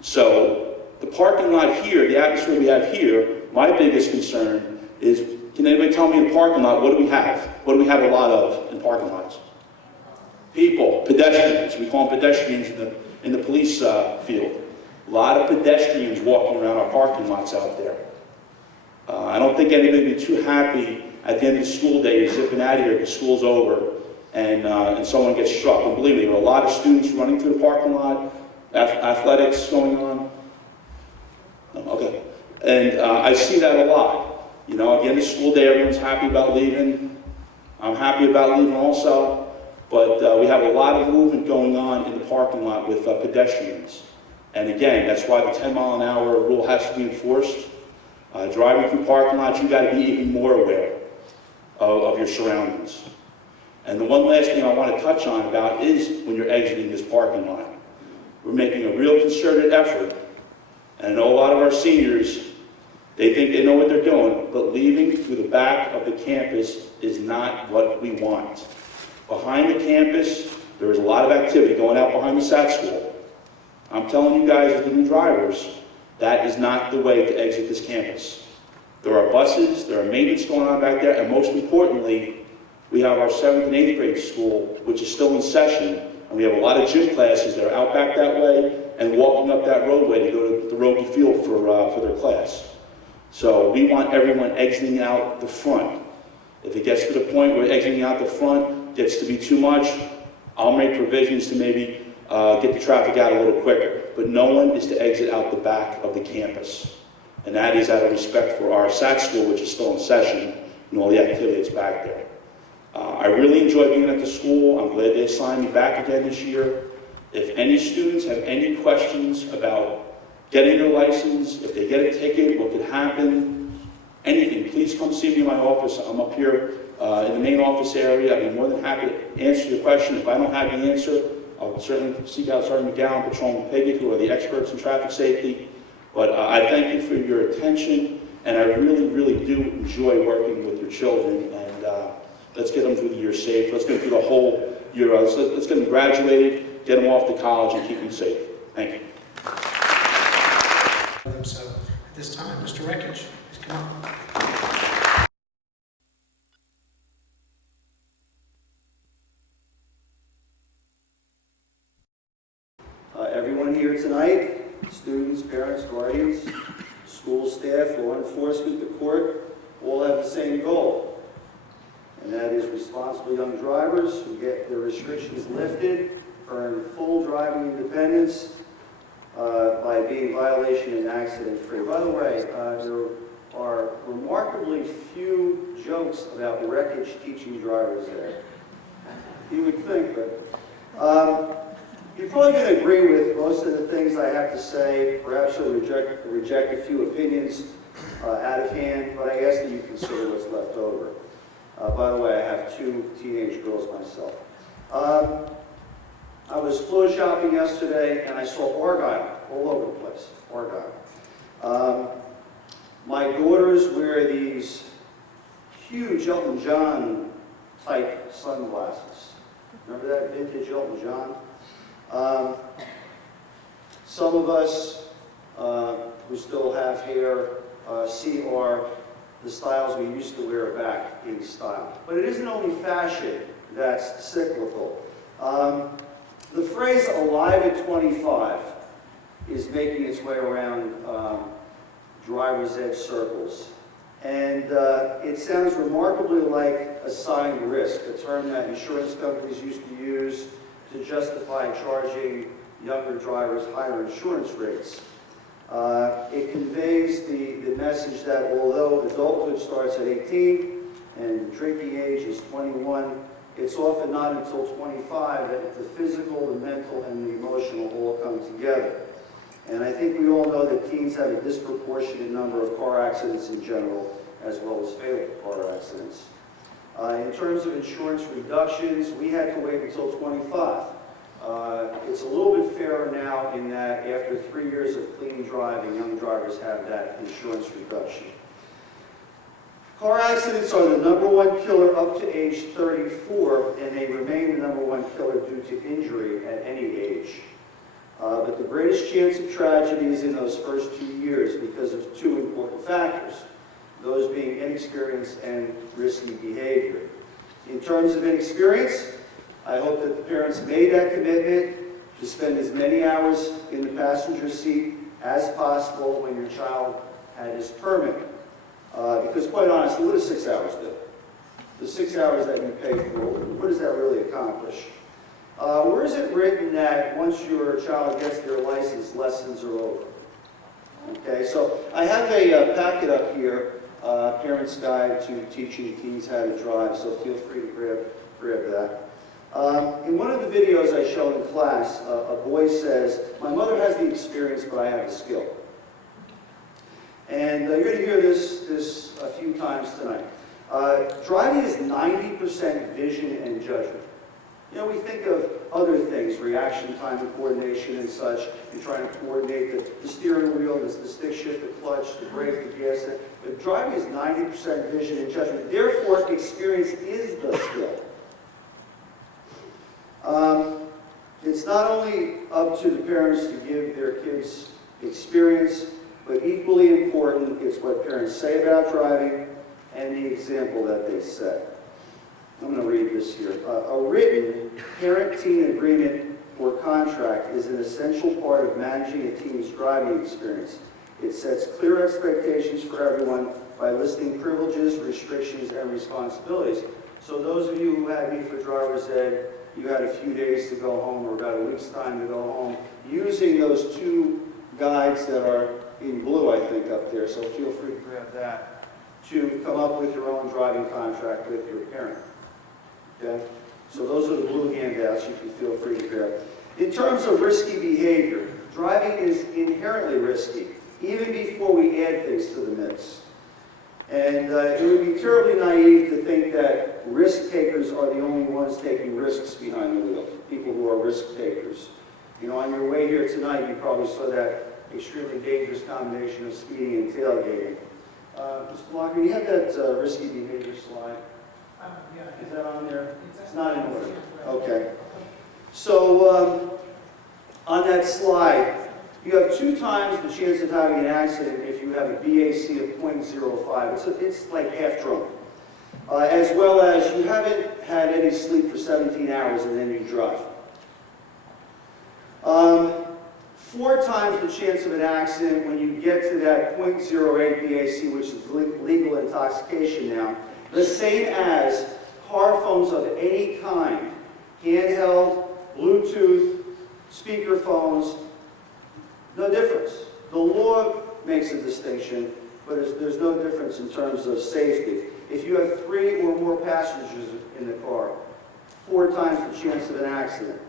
So, the parking lot here, the atmosphere we have here, my biggest concern is, can anybody tell me in the parking lot, what do we have? What do we have a lot of in parking lots? People, pedestrians. We call them pedestrians in the police field. A lot of pedestrians walking around our parking lots out there. I don't think anybody would be too happy at the end of the school day, you're zipping out of here because school's over and someone gets struck. And believe me, there are a lot of students running through the parking lot, athletics going on. Okay. And I see that a lot. At the end of the school day, everyone's happy about leaving. I'm happy about leaving also. But we have a lot of movement going on in the parking lot with pedestrians. And again, that's why the 10-mile-an-hour rule has to be enforced. Driving through parking lots, you've got to be even more aware of your surroundings. And the one last thing I want to touch on about is when you're exiting this parking lot. We're making a real concerted effort. And I know a lot of our seniors, they think they know what they're doing, but leaving through the back of the campus is not what we want. Behind the campus, there is a lot of activity going out behind the SAT school. I'm telling you guys as the new drivers, that is not the way to exit this campus. There are buses, there are maintenance going on back there, and most importantly, we have our 7th and 8th grade school, which is still in session, and And we have a lot of gym classes that are out back that way and walking up that roadway to go to the Rogie Field for their class. So we want everyone exiting out the front. If it gets to the point where exiting out the front gets to be too much, I'll make provisions to maybe get the traffic out a little quicker. But no one is to exit out the back of the campus. And that is out of respect for our SAT school, which is still in session, and all the activity that's back there. I really enjoy being at the school. I'm glad they assigned me back again this year. If any students have any questions about getting their license, if they get a ticket, what could happen, anything, please come see me in my office. I'm up here in the main office area. I'd be more than happy to answer your question. If I don't have the answer, I'll certainly seek out Sergeant McGowan, Patrolman Piggott, who are the experts in traffic safety. But I thank you for your attention, and I really, really do enjoy working with your children. And let's get them through the year safe. Let's get them through the whole year. Let's get them graduated, get them off to college, and keep them safe. Thank you. So at this time, Mr. Rekich, please come up. Everyone here tonight, students, parents, guardians, school staff, law enforcement, the court, all have the same goal. And that is responsible young drivers who get their restrictions lifted, earn full driving independence by being violation and accident free. By the way, there are remarkably few jokes about wreckage teaching drivers there. You would think, but you're probably going to agree with most of the things I have to say. Perhaps you'll reject a few opinions out of hand, but I ask that you consider what's left over. By the way, I have 2 teenage girls myself. I was clothes shopping yesterday, and I saw Argyle all over the place. Argyle. My daughters wear these huge Elton John type sunglasses. Remember that vintage Elton John? Some of us who still have hair see the styles we used to wear back in style. But it isn't only fashion that's cyclical. The phrase "alive at 25" is making its way around driver's ed circles. And it sounds remarkably like assigned risk, a term that insurance companies used to use to justify charging younger drivers higher insurance rates. It conveys the message that although adulthood starts at 18 and drinking age is 21, it's often not until 25 that the physical, the mental, and the emotional all come together. And I think we all know that teens have a disproportionate number of car accidents in general, as well as fatal car accidents. In terms of insurance reductions, we had to wait until 25. It's a little bit fairer now in that after 3 years of clean driving, young drivers have that insurance reduction. Car accidents are the #1 killer up to age 34, and they remain the #1 killer due to injury at any age. But the greatest chance of tragedy is in those first 2 years because of 2 important factors, those being inexperience and risky behavior. In terms of inexperience, I hope that the parents made that commitment to spend as many hours in the passenger seat as possible when your child had his permit. Because quite honestly, what does 6 hours do? The 6 hours that you pay for, what does that really accomplish? Where is it written that once your child gets their license, lessons are over? Okay, so I have a packet up here, Parent's Guide to Teaching Teens How to Drive, so feel free to grab that. In one of the videos I show in class, a boy says, "My mother has the experience, but I have the skill." And you're going to hear this a few times tonight. Driving is 90% vision and judgment. You know, we think of other things, reaction time and coordination and such. You're trying to coordinate the steering wheel, the stick shift, the clutch, the brake, the gas. But driving is 90% vision and judgment. Therefore, experience is the skill. It's not only up to the parents to give their kids experience, but equally important, it's what parents say about driving and the example that they set. I'm going to read this here. A written parent-teen agreement or contract is an essential part of managing a teen's driving experience. It sets clear expectations for everyone by listing privileges, restrictions, and responsibilities. So those of you who had me for driver's ed, you had a few days to go home or about a week's time to go home, using those two guides that are in blue, I think, up there, so feel free to grab that, to come up with your own driving contract with your parent. Okay? So those are the blue handouts you can feel free to grab. In terms of risky behavior, driving is inherently risky, even before we add things to the mix. And it would be terribly naive to think that risk takers are the only ones taking risks behind the wheel, people who are risk takers. You know, on your way here tonight, you probably saw that extremely dangerous combination of speeding and tailgating. Mr. Blocker, you have that risky behavior slide? Is that on there? It's not in order. Okay. So on that slide, you have 2 times the chance of having an accident if you have a BAC of 0.05. It's like half drunk. As well as you haven't had any sleep for 17 hours and then you drive. 4 times the chance of an accident when you get to that 0.08 BAC, which is legal intoxication now, the same as car phones of any kind, handheld, Bluetooth, speaker phones, no difference. The law makes a distinction, but there's no difference in terms of safety. If you have 3 or more passengers in the car, 4 times the chance of an accident.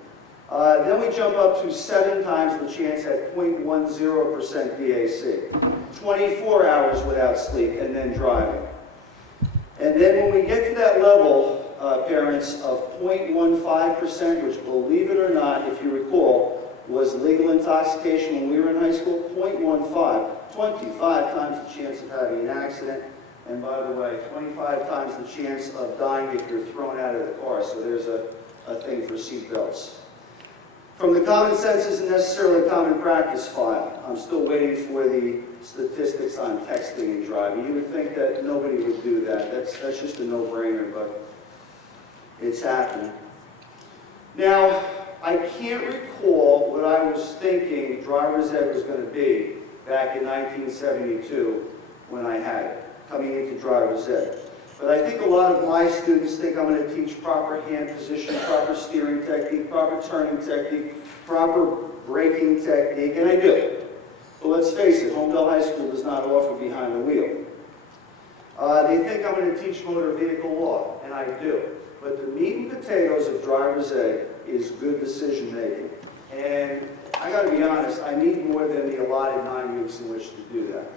Then we jump up to 7 times the chance at 0.10% BAC. 24 hours without sleep and then driving. And then when we get to that level, parents, of 0.15%, which, believe it or not, if you recall, was legal intoxication when we were in high school, 0.15, 25 times the chance of having an accident. And by the way, 25 times the chance of dying if you're thrown out of the car. So there's a thing for seat belts. From the common sense isn't necessarily common practice file, I'm still waiting for the statistics on texting and driving. You would think that nobody would do that. That's just a no-brainer, but it's happening. Now, I can't recall what I was thinking driver's ed was going to be back in 1972 when I had it, coming into driver's ed. But I think a lot of my students think I'm going to teach proper hand position, proper steering technique, proper turning technique, proper braking technique, and I do. But let's face it, Holmdel High School does not offer behind the wheel. They think I'm going to teach motor vehicle law, and I do. But the meat and potatoes of driver's ed is good decision making. And I got to be honest, I need more than the allotted 9 weeks in which to do that.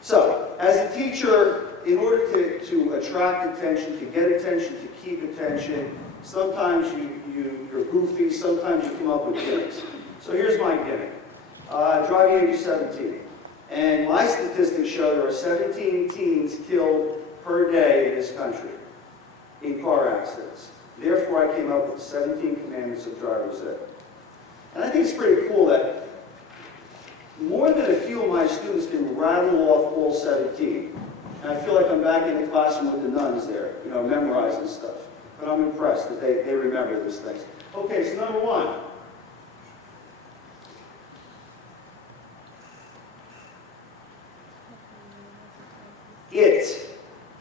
So, as a teacher, in order to attract attention, to get attention, to keep attention, sometimes you're goofy, sometimes you come up with gimmicks. So here's my gimmick. Driving age 17. And my statistics show there are 17 teens killed per day in this country in car accidents. Therefore, I came up with the 17 commandments of driver's ed. And I think it's pretty cool that more than a few of my students can rattle off all 17. And I feel like I'm back in the classroom with the nuns there, you know, memorizing stuff. But I'm impressed that they remember these things. Okay, so number 1. It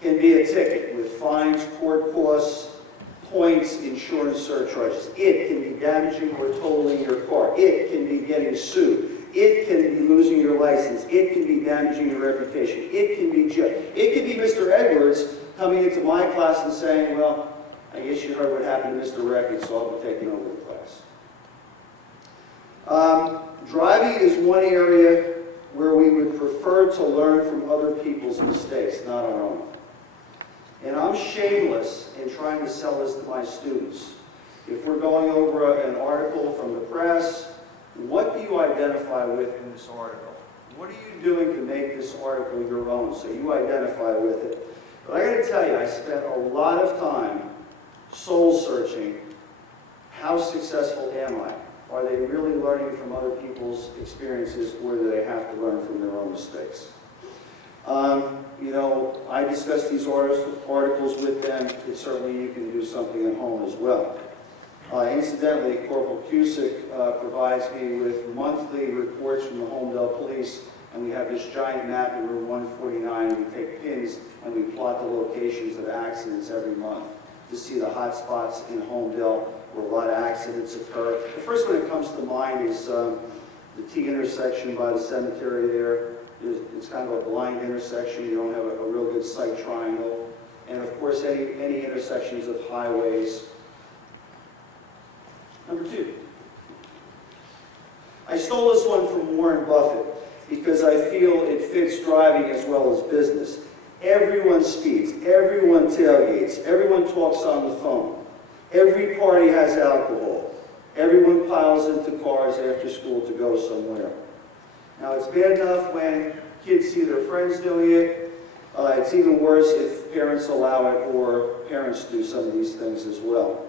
can be a ticket with fines, court costs, points, insurance surcharges. It can be damaging or totaling your car. It can be getting sued. It can be losing your license. It can be damaging your reputation. It can be jail. It can be Mr. Edwards coming into my class and saying, well, I guess you heard what happened to Mr. Records, so I'll be taking over the class. Driving is one area where we would prefer to learn from other people's mistakes, not our own. And I'm shameless in trying to sell this to my students. If we're going over an article from the press, what do you identify with in this article? What are you doing to make this article your own so you identify with it? But I got to tell you, I spent a lot of time soul searching. How successful am I? Are they really learning from other people's experiences, or do they have to learn from their own mistakes? You know, I discuss these articles with them. And certainly you can do something at home as well. Incidentally, Corporal Cusick provides me with monthly reports from the Holmdel Police, and we have this giant map in room 149. We take pins and we plot the locations of accidents every month to see the hot spots in Holmdel where a lot of accidents occur. The first one that comes to mind is the T intersection by the cemetery there. It's kind of a blind intersection. You don't have a real good sight triangle. And of course, any intersections of highways. Number 2. I stole this one from Warren Buffett because I feel it fits driving as well as business. Everyone speeds, everyone tailgates, everyone talks on the phone. Every party has alcohol. Everyone piles into cars after school to go somewhere. Now, it's bad enough when kids see their friends doing it. It's even worse if parents allow it or parents do some of these things as well.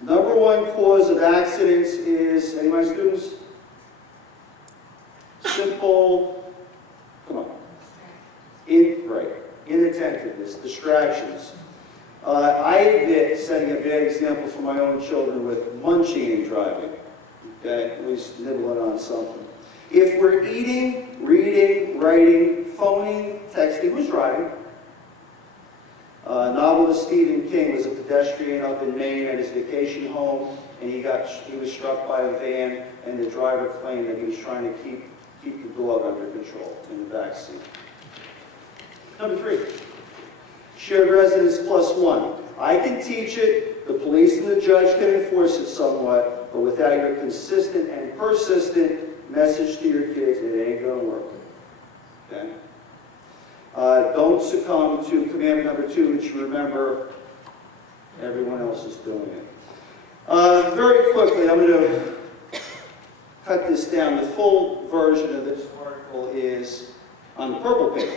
Number 1 cause of accidents is, any of my students? Simple, come on. Inattentiveness, distractions. I admit setting a bad example for my own children with munching and driving. Okay, always nibbling on something. If we're eating, reading, writing, phoning, texting, who's driving? Novelist Stephen King was a pedestrian up in Maine at his vacation home, and he was struck by a van, and the driver claimed that he was trying to keep the dog under control in the back seat. Number 3, shared residence +1. I can teach it, the police and the judge can enforce it somewhat, but without your consistent and persistent message to your kids, it ain't gonna work. Okay? Don't succumb to commandment number 2, which you remember everyone else is doing it. Very quickly, I'm going to cut this down. The full version of this article is on the purple paper.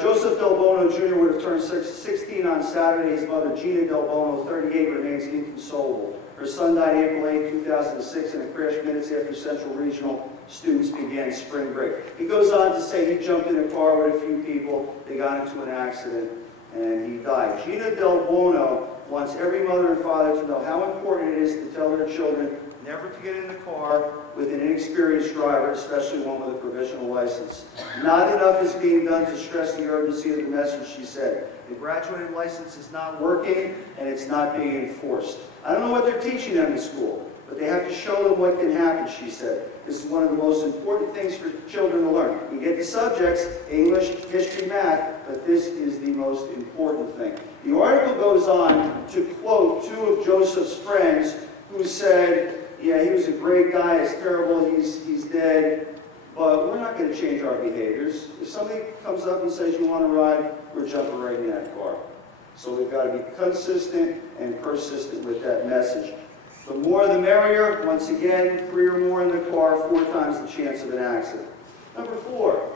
Joseph Del Bono Jr. would have turned 16 on Saturday. His mother, Gina Del Bono, 38, remains inconsolable. Her son died April 8, 2006 in a crash minutes after Central Regional students began spring break. He goes on to say he jumped in a car with a few people, they got into an accident, and he died. Gina Del Bono wants every mother and father to know how important it is to tell their children never to get in the car with an inexperienced driver, especially one with a provisional license. Not enough is being done to stress the urgency of the message, she said. The graduated license is not working, and it's not being enforced. I don't know what they're teaching them in school, but they have to show them what can happen, she said. This is one of the most important things for children to learn. You get the subjects, English, history, math, but this is the most important thing. The article goes on to quote 2 of Joseph's friends who said, yeah, he was a great guy, it's terrible, he's dead, but we're not going to change our behaviors. If somebody comes up and says you want to ride, we're jumping right in that car. So we've got to be consistent and persistent with that message. The more the merrier. Once again, 3 or more in the car, 4 times the chance of an accident. Number 4.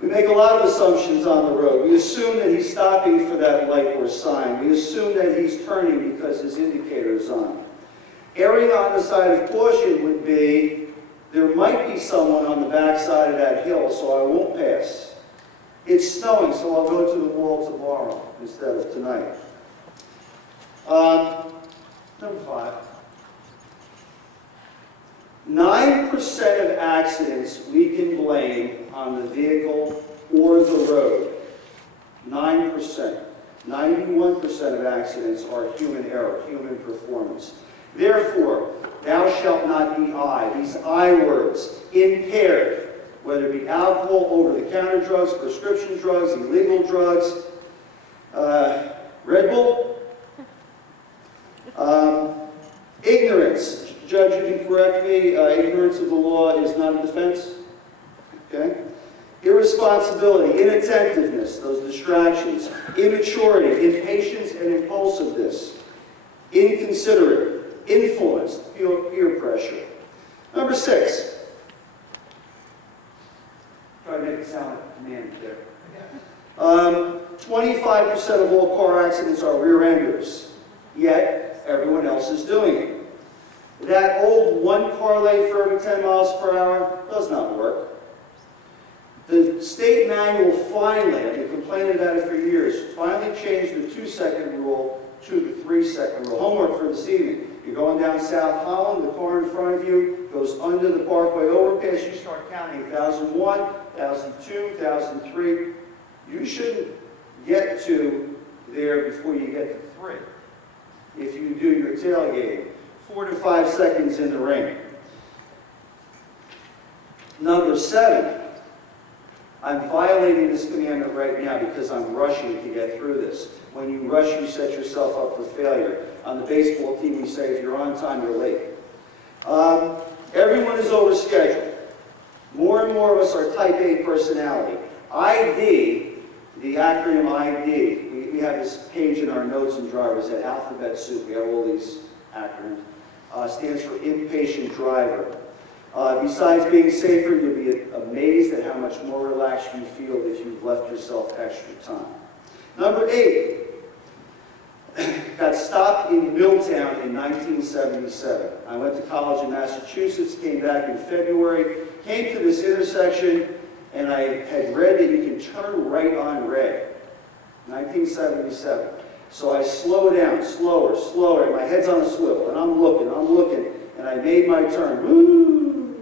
We make a lot of assumptions on the road. We assume that he's stopping for that light or sign. We assume that he's turning because his indicator is on. Erring on the side of caution would be, there might be someone on the back side of that hill, so I won't pass. It's snowing, so I'll go to the mall tomorrow instead of tonight. Number 5. 9% of accidents we can blame on the vehicle or the road. 9%. 91% of accidents are human error, human performance. Therefore, thou shalt not be I. These I words, impaired, whether it be alcohol, over-the-counter drugs, prescription drugs, illegal drugs, Red Bull, ignorance. Judge, you can correct me. Ignorance of the law is not a defense. Okay? Irresponsibility, inattentiveness, those distractions, immaturity, impatience and impulsiveness, inconsiderate, influenced, peer pressure. Number 6. Try to make it sound like a command there. 25% of all car accidents are rear-enders, yet everyone else is doing it. That old one car lane for every 10 miles per hour does not work. The state manual finally, I've been complaining about it for years, finally changed the 2-second rule to the 3-second rule. Homework for this evening. You're going down South Holland, the car in front of you goes under the Parkway overpass, you start counting 1,001, 1,002, 1,003. You shouldn't get to there before you get to 3. If you do your tailgating, 4 to 5 seconds in the rain. Number 7, I'm violating this commandment right now because I'm rushing to get through this. When you rush, you set yourself up for failure. On the baseball team, we say if you're on time, you're late. Everyone is over scheduled. More and more of us are type A personality. ID, the acronym ID, we have this page in our notes and drivers at alphabet soup. We have all these acronyms. Stands for impatient driver. Besides being safer, you'll be amazed at how much more relaxed you feel if you've left yourself extra time. Number 8, got stopped in Milltown in 1977. I went to college in Massachusetts, came back in February, came to this intersection, and I had read that you can turn right on red. 1977. So I slow down, slower, slower, and my head's on a swivel, and I'm looking, and I made my turn. Woo!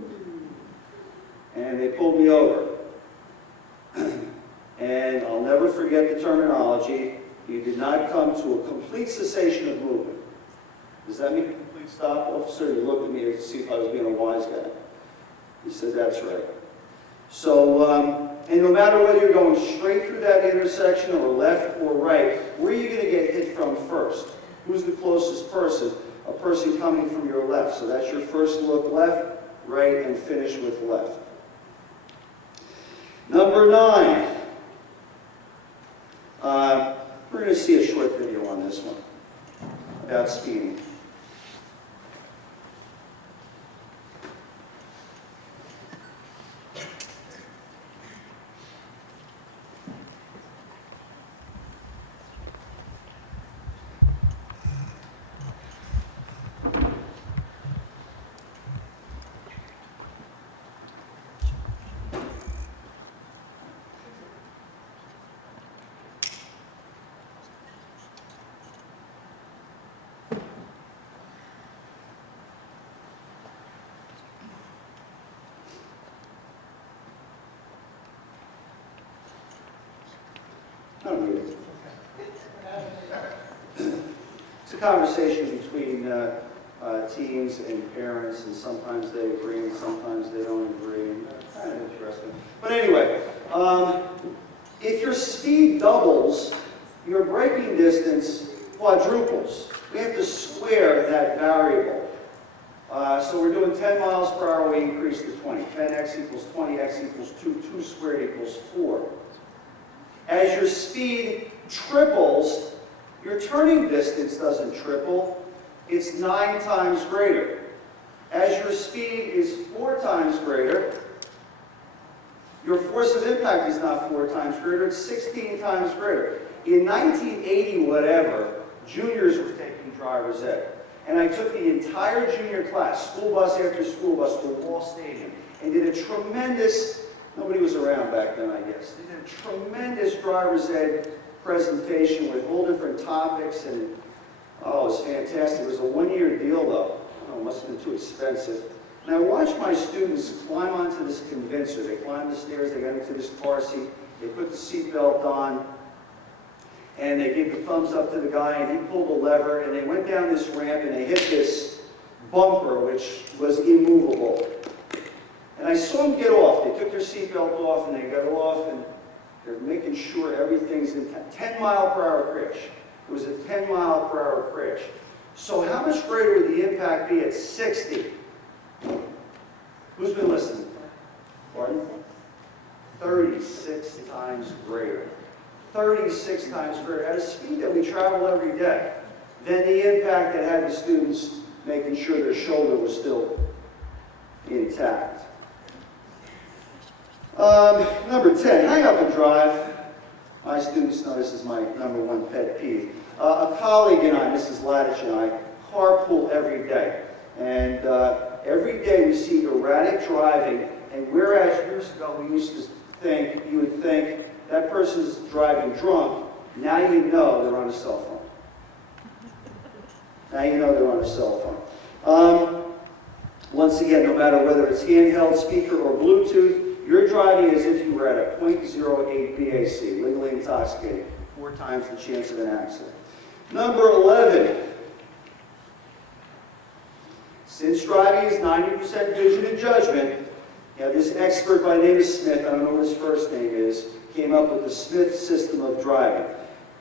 And they pulled me over. And I'll never forget the terminology. You did not come to a complete cessation of movement. Does that mean a complete stop, officer? He looked at me to see if I was being a wise guy. He said, that's right. So, and no matter whether you're going straight through that intersection or left or right, where are you going to get hit from first? Who's the closest person? A person coming from your left. So that's your first look, left, right, and finish with left. Number 9. We're going to see a short video on this one about speeding. It's a conversation between teens and parents, and sometimes they agree and sometimes they don't agree. And kind of interesting. But anyway, if your speed doubles, your braking distance quadruples. We have to square that variable. So we're doing 10 miles per hour, we increase to 20. 10x equals 20x equals 2. 2 squared equals 4. As your speed triples, your turning distance doesn't triple, it's 9 times greater. As your speed is 4 times greater, your force of impact is not 4 times greater, it's 16 times greater. In 1980 whatever, juniors were taking driver's ed. And I took the entire junior class, school bus after school bus, to Wall Stadium, and did a tremendous, nobody was around back then I guess, they did a tremendous driver's ed presentation with all different topics, and oh, it was fantastic. It was a 1-year deal though. Oh, it must have been too expensive. And I watched my students climb onto this convincer. They climbed the stairs, they got into this car seat, they put the seatbelt on, and they gave the thumbs up to the guy, and he pulled a lever, and they went down this ramp, and they hit this bumper, which was immovable. And I saw them get off. They took their seatbelt off, and they got off, and they're making sure everything's in 10 mile per hour crash. It was a 10 mile per hour crash. So how much greater would the impact be at 60? Who's been listening? Pardon? 36 times greater. 36 times greater at a speed that we travel every day than the impact that had the students making sure their shoulder was still intact. Number 10, hang up and drive. My students know this is my #1 pet peeve. A colleague and I, Mrs. Ladich and I, carpool every day. And every day we see erratic driving, and whereas years ago we used to think, you would think that person's driving drunk, now you know they're on a cell phone. Now you know they're on a cell phone. Once again, no matter whether it's handheld, speaker, or Bluetooth, you're driving as if you were at a .08 BAC, legally intoxicated, 4 times the chance of an accident. Number 11. Since driving is 90% vision and judgment, this expert by the name of Smith, I don't know what his first name is, came up with the Smith system of driving.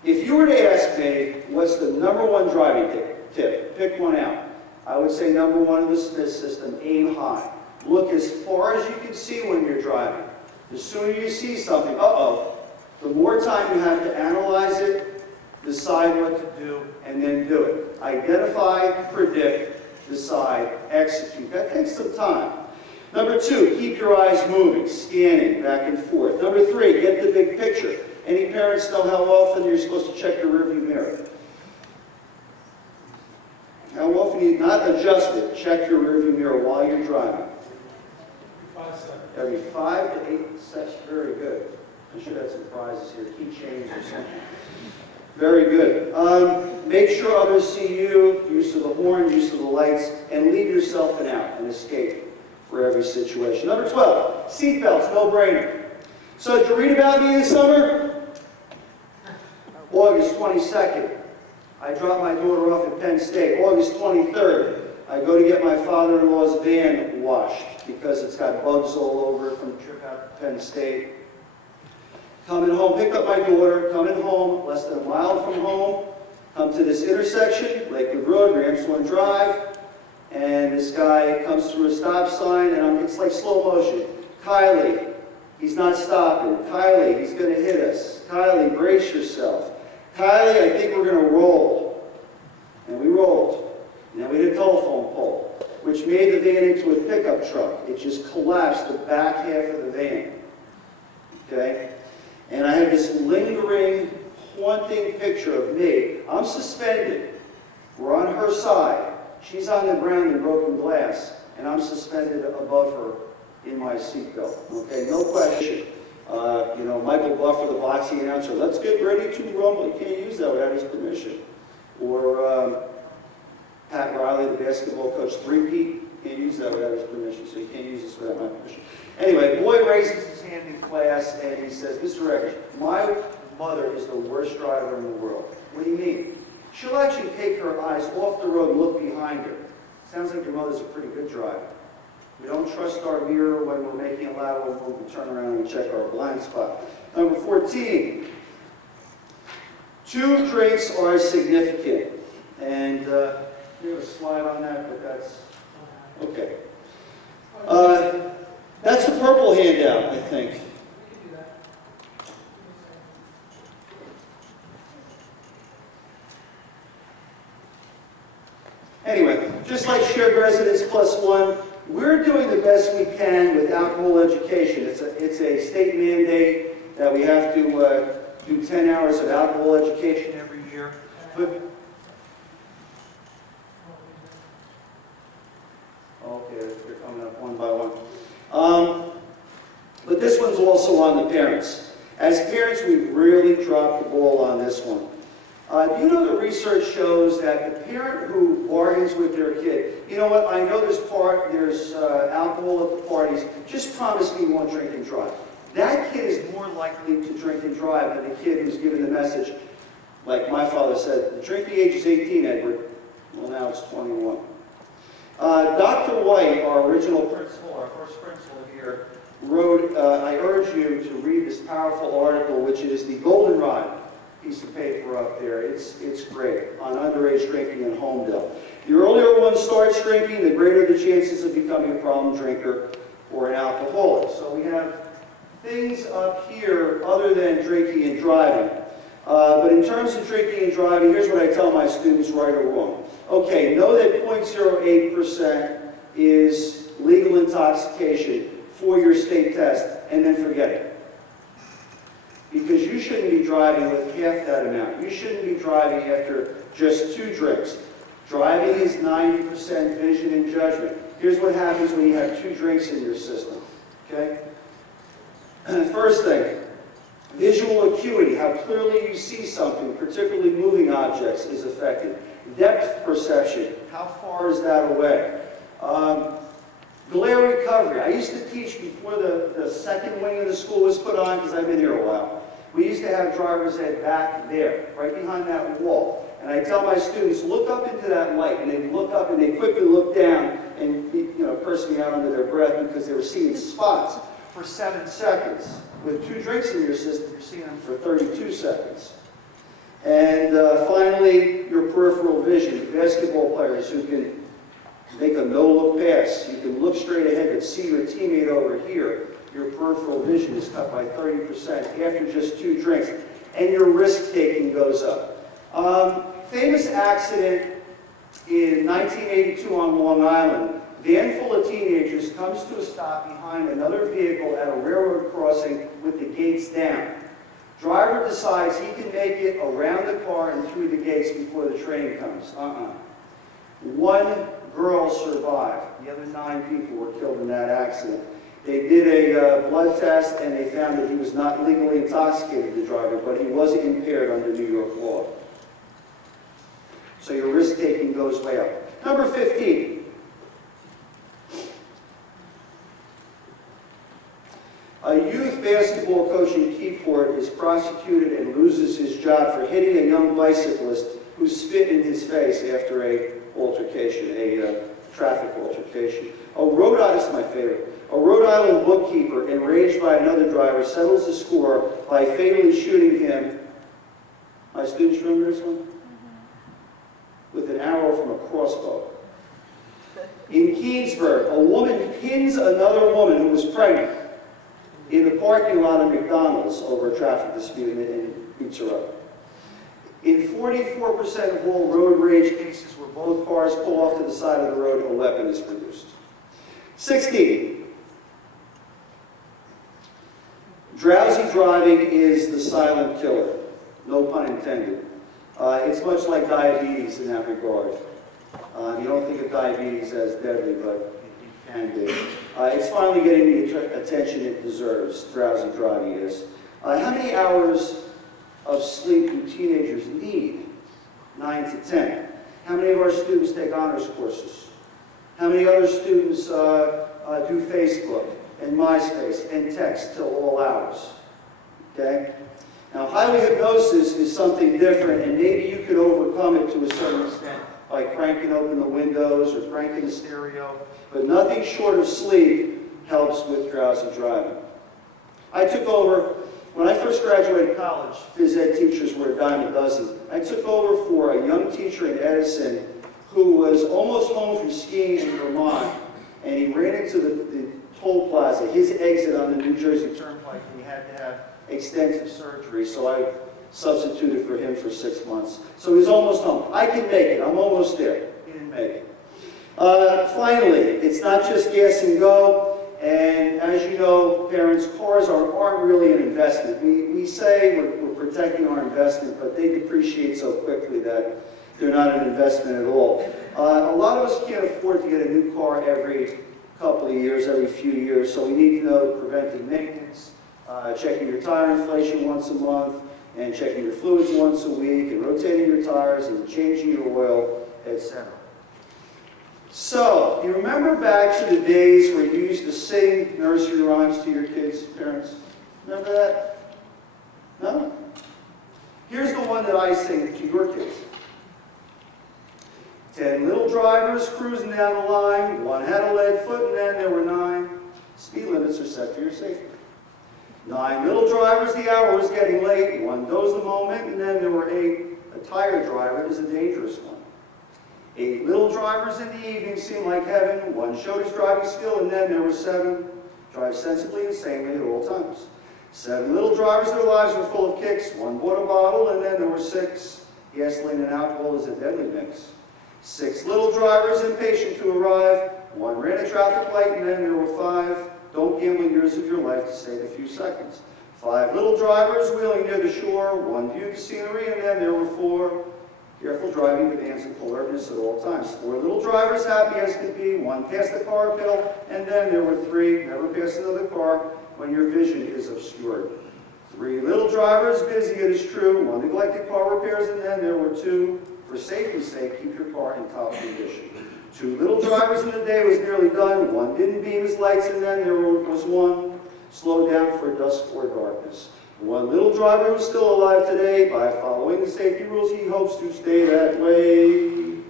If you were to ask me, what's the #1 driving tip? Pick one out. I would say #1 of the Smith system, aim high. Look as far as you can see when you're driving. The sooner you see something, the more time you have to analyze it, decide what to do, and then do it. Identify, predict, decide, execute. That takes some time. Number 2, keep your eyes moving, scanning back and forth. Number 3, get the big picture. Any parents know how often you're supposed to check your rearview mirror? How often you not adjust it, check your rearview mirror while you're driving? 5 seconds. Every 5 to 8 seconds. Very good. I should have some prizes here, keychains or something. Very good. Make sure others see you, use of the horn, use of the lights, and leave yourself an out, an escape for every situation. Number 12, seatbelts, no-brainer. So did you read about me this summer? August 22nd, I dropped my daughter off at Penn State. August 23rd, I go to get my father-in-law's van washed because it's got bugs all over it from the trip out to Penn State. Coming home, picked up my daughter, coming home, less than a mile from home, come to this intersection, Lakewood Road, Ramswan Drive, and this guy comes through a stop sign, and it's like slow motion. Kylie, he's not stopping. Kylie, he's going to hit us. Kylie, brace yourself. Kylie, I think we're going to roll. And we rolled. And then we hit a telephone pole, which made the van into a pickup truck. It just collapsed the back half of the van. Okay? And I have this lingering, haunting picture of me. I'm suspended. We're on her side. She's on the ground in broken glass, and I'm suspended above her in my seatbelt. Okay, no question. Michael Buffer, the boxing announcer, let's get ready to rumble. You can't use that without his permission. Or Pat Riley, the basketball coach, three-peat, can't use that without his permission, so you can't use this without my permission. Anyway, boy raises his hand in class, and he says, Mr. Eckers, my mother is the worst driver in the world. What do you mean? She'll actually take her eyes off the road and look behind her. Sounds like your mother's a pretty good driver. We don't trust our mirror when we're making a lateral move. We turn around and check our blind spot. Number 14. 2 drinks are significant. And we have a slide on that, but that's okay. That's the purple handout, I think. Anyway, just like shared residence +1, we're doing the best we can with alcohol education. It's a state mandate that we have to do 10 hours of alcohol education every year. But, okay, they're coming up one by one. But this one's also on the parents. As parents, we've really dropped the ball on this one. Do you know the research shows that the parent who bargains with their kid, you know what, I know there's alcohol at the parties, just promise me you won't drink and drive. That kid is more likely to drink and drive than the kid who's given the message, like my father said, the drinking age is 18, Edward. Well, now it's 21. Dr. White, our original principal, our first principal here, wrote, I urge you to read this powerful article, which is the goldenrod piece of paper up there. It's great, on underage drinking in Holmdel. The earlier one starts drinking, the greater the chances of becoming a problem drinker or an alcoholic. So we have things up here other than drinking and driving. But in terms of drinking and driving, here's what I tell my students, right or wrong. Okay, know that 0.08% is legal intoxication for your state test, and then forget it. Because you shouldn't be driving with half that amount. You shouldn't be driving after just 2 drinks. Driving is 90% vision and judgment. Here's what happens when you have 2 drinks in your system, okay? First thing, visual acuity, how clearly you see something, particularly moving objects, is affected. Depth perception, how far is that away? Glare recovery. I used to teach before the second wing of the school was put on, because I've been here a while. We used to have driver's ed back there, right behind that wall. And I tell my students, look up into that light, and they'd look up and they quickly look down and curse me out under their breath because they were seeing spots for 7 seconds. With 2 drinks in your system, you're seeing them for 32 seconds. And finally, your peripheral vision. Basketball players who can make a no-look pass. You can look straight ahead and see your teammate over here. Your peripheral vision is cut by 30% after just 2 drinks. And your risk-taking goes up. Famous accident in 1982 on Long Island. Van full of teenagers comes to a stop behind another vehicle at a railroad crossing with the gates down. Driver decides he can make it around the car and through the gates before the train comes. 1 girl survived. The other 9 people were killed in that accident. They did a blood test and they found that he was not legally intoxicated, the driver, but he was impaired under New York law. So your risk-taking goes way up. Number 15. A youth basketball coach in Keyport is prosecuted and loses his job for hitting a young bicyclist who spit in his face after a traffic altercation. This is my favorite. A Rhode Island bookkeeper, enraged by another driver, settles the score by fatally shooting him. My students remember this one? With an arrow from a crossbow. In Keensburg, a woman pins another woman who was pregnant in the parking lot of McDonald's over a traffic dispute and beats her up. In 44% of all road rage cases where both cars pull off to the side of the road, a weapon is produced. 16. Drowsy driving is the silent killer. No pun intended. It's much like diabetes in that regard. You don't think of diabetes as deadly, but it can be. It's finally getting the attention it deserves, drowsy driving is. How many hours of sleep do teenagers need? 9 to 10. How many of our students take honors courses? How many other students do Facebook and MySpace and text till all hours? Okay? Now, highway hypnosis is something different, and maybe you could overcome it to a certain extent by cranking open the windows or cranking the stereo, but nothing short of sleep helps with drowsy driving. I took over, when I first graduated college, phys ed teachers were a dime a dozen. I took over for a young teacher in Edison who was almost home from skiing in Vermont, and he ran into the toll plaza, his exit on the New Jersey Turnpike, and he had to have extensive surgery, so I substituted for him for 6 months. So he was almost home. I can make it. I'm almost there. He didn't make it. Finally, it's not just gas and go, and as you know, parents, cars aren't really an investment. We say we're protecting our investment, but they depreciate so quickly that they're not an investment at all. A lot of us can't afford to get a new car every couple of years, every few years, so we need to know preventive maintenance, checking your tire inflation once a month, and checking your fluids once a week, and rotating your tires, and changing your oil, etc. So, you remember back to the days where you used to sing nursery rhymes to your kids, parents? Remember that? No? Here's the one that I sing to your kids. 10 little drivers cruising down the line, one had a lead foot and then there were 9. Speed limits are set for your safety. 9 little drivers, the hour was getting late, one dozed the moment and then there were 8. A tired driver is a dangerous one. 8 little drivers in the evening seemed like heaven, one showed his driving skill and then there were 7. Drive sensibly and sanely at all times. 7 little drivers, their lives were full of kicks, one bought a bottle and then there were 6. Gasoline and alcohol is a deadly mix. 6 little drivers impatient to arrive, one ran a traffic light and then there were 5. Don't gamble years of your life to save a few seconds. 5 little drivers wheeling near the shore, one viewed the scenery and then there were 4. Careful driving demands alertness at all times. 4 little drivers, happy as could be, one passed the car pill, and then there were 3, never passed another car when your vision is obscured. 3 little drivers, busy it is true, one neglected car repairs, and then there were 2. For safety's sake, keep your car in top condition. 2 little drivers and the day was nearly done, one didn't beam his lights, and then there was 1 slowed down for dusk or darkness. 1 little driver who's still alive today. By following the safety rules, he hopes to stay that way.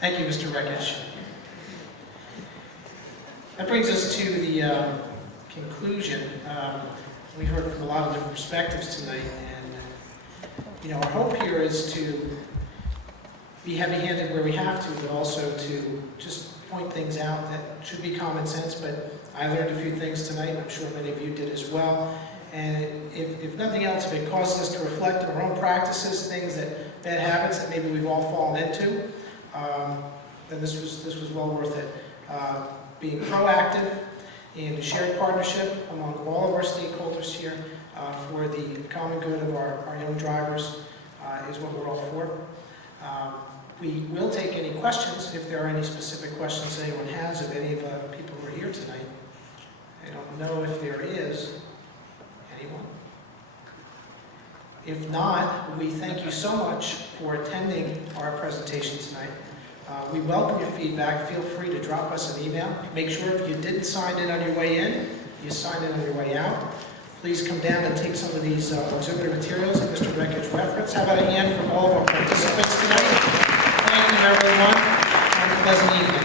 Thank you, Mr. Rekich. That brings us to the conclusion. We heard from a lot of different perspectives tonight, and our hope here is to be heavy-handed where we have to, but also to just point things out that should be common sense. But I learned a few things tonight, and I'm sure many of you did as well. And if nothing else, if it causes us to reflect on our own practices, things that, bad habits that maybe we've all fallen into, then this was well worth it. Being proactive and a shared partnership among all of our stakeholders here for the common good of our young drivers is what we're all for. We will take any questions if there are any specific questions anyone has of any of the people who are here tonight. I don't know if there is anyone. If not, we thank you so much for attending our presentation tonight. We welcome your feedback. Feel free to drop us an email. Make sure if you didn't sign in on your way in, you signed in on your way out. Please come down and take some of these auxiliary materials that Mr. Rekich referenced. How about a hand from all of our participants tonight? Thank you, everyone. Have a pleasant evening.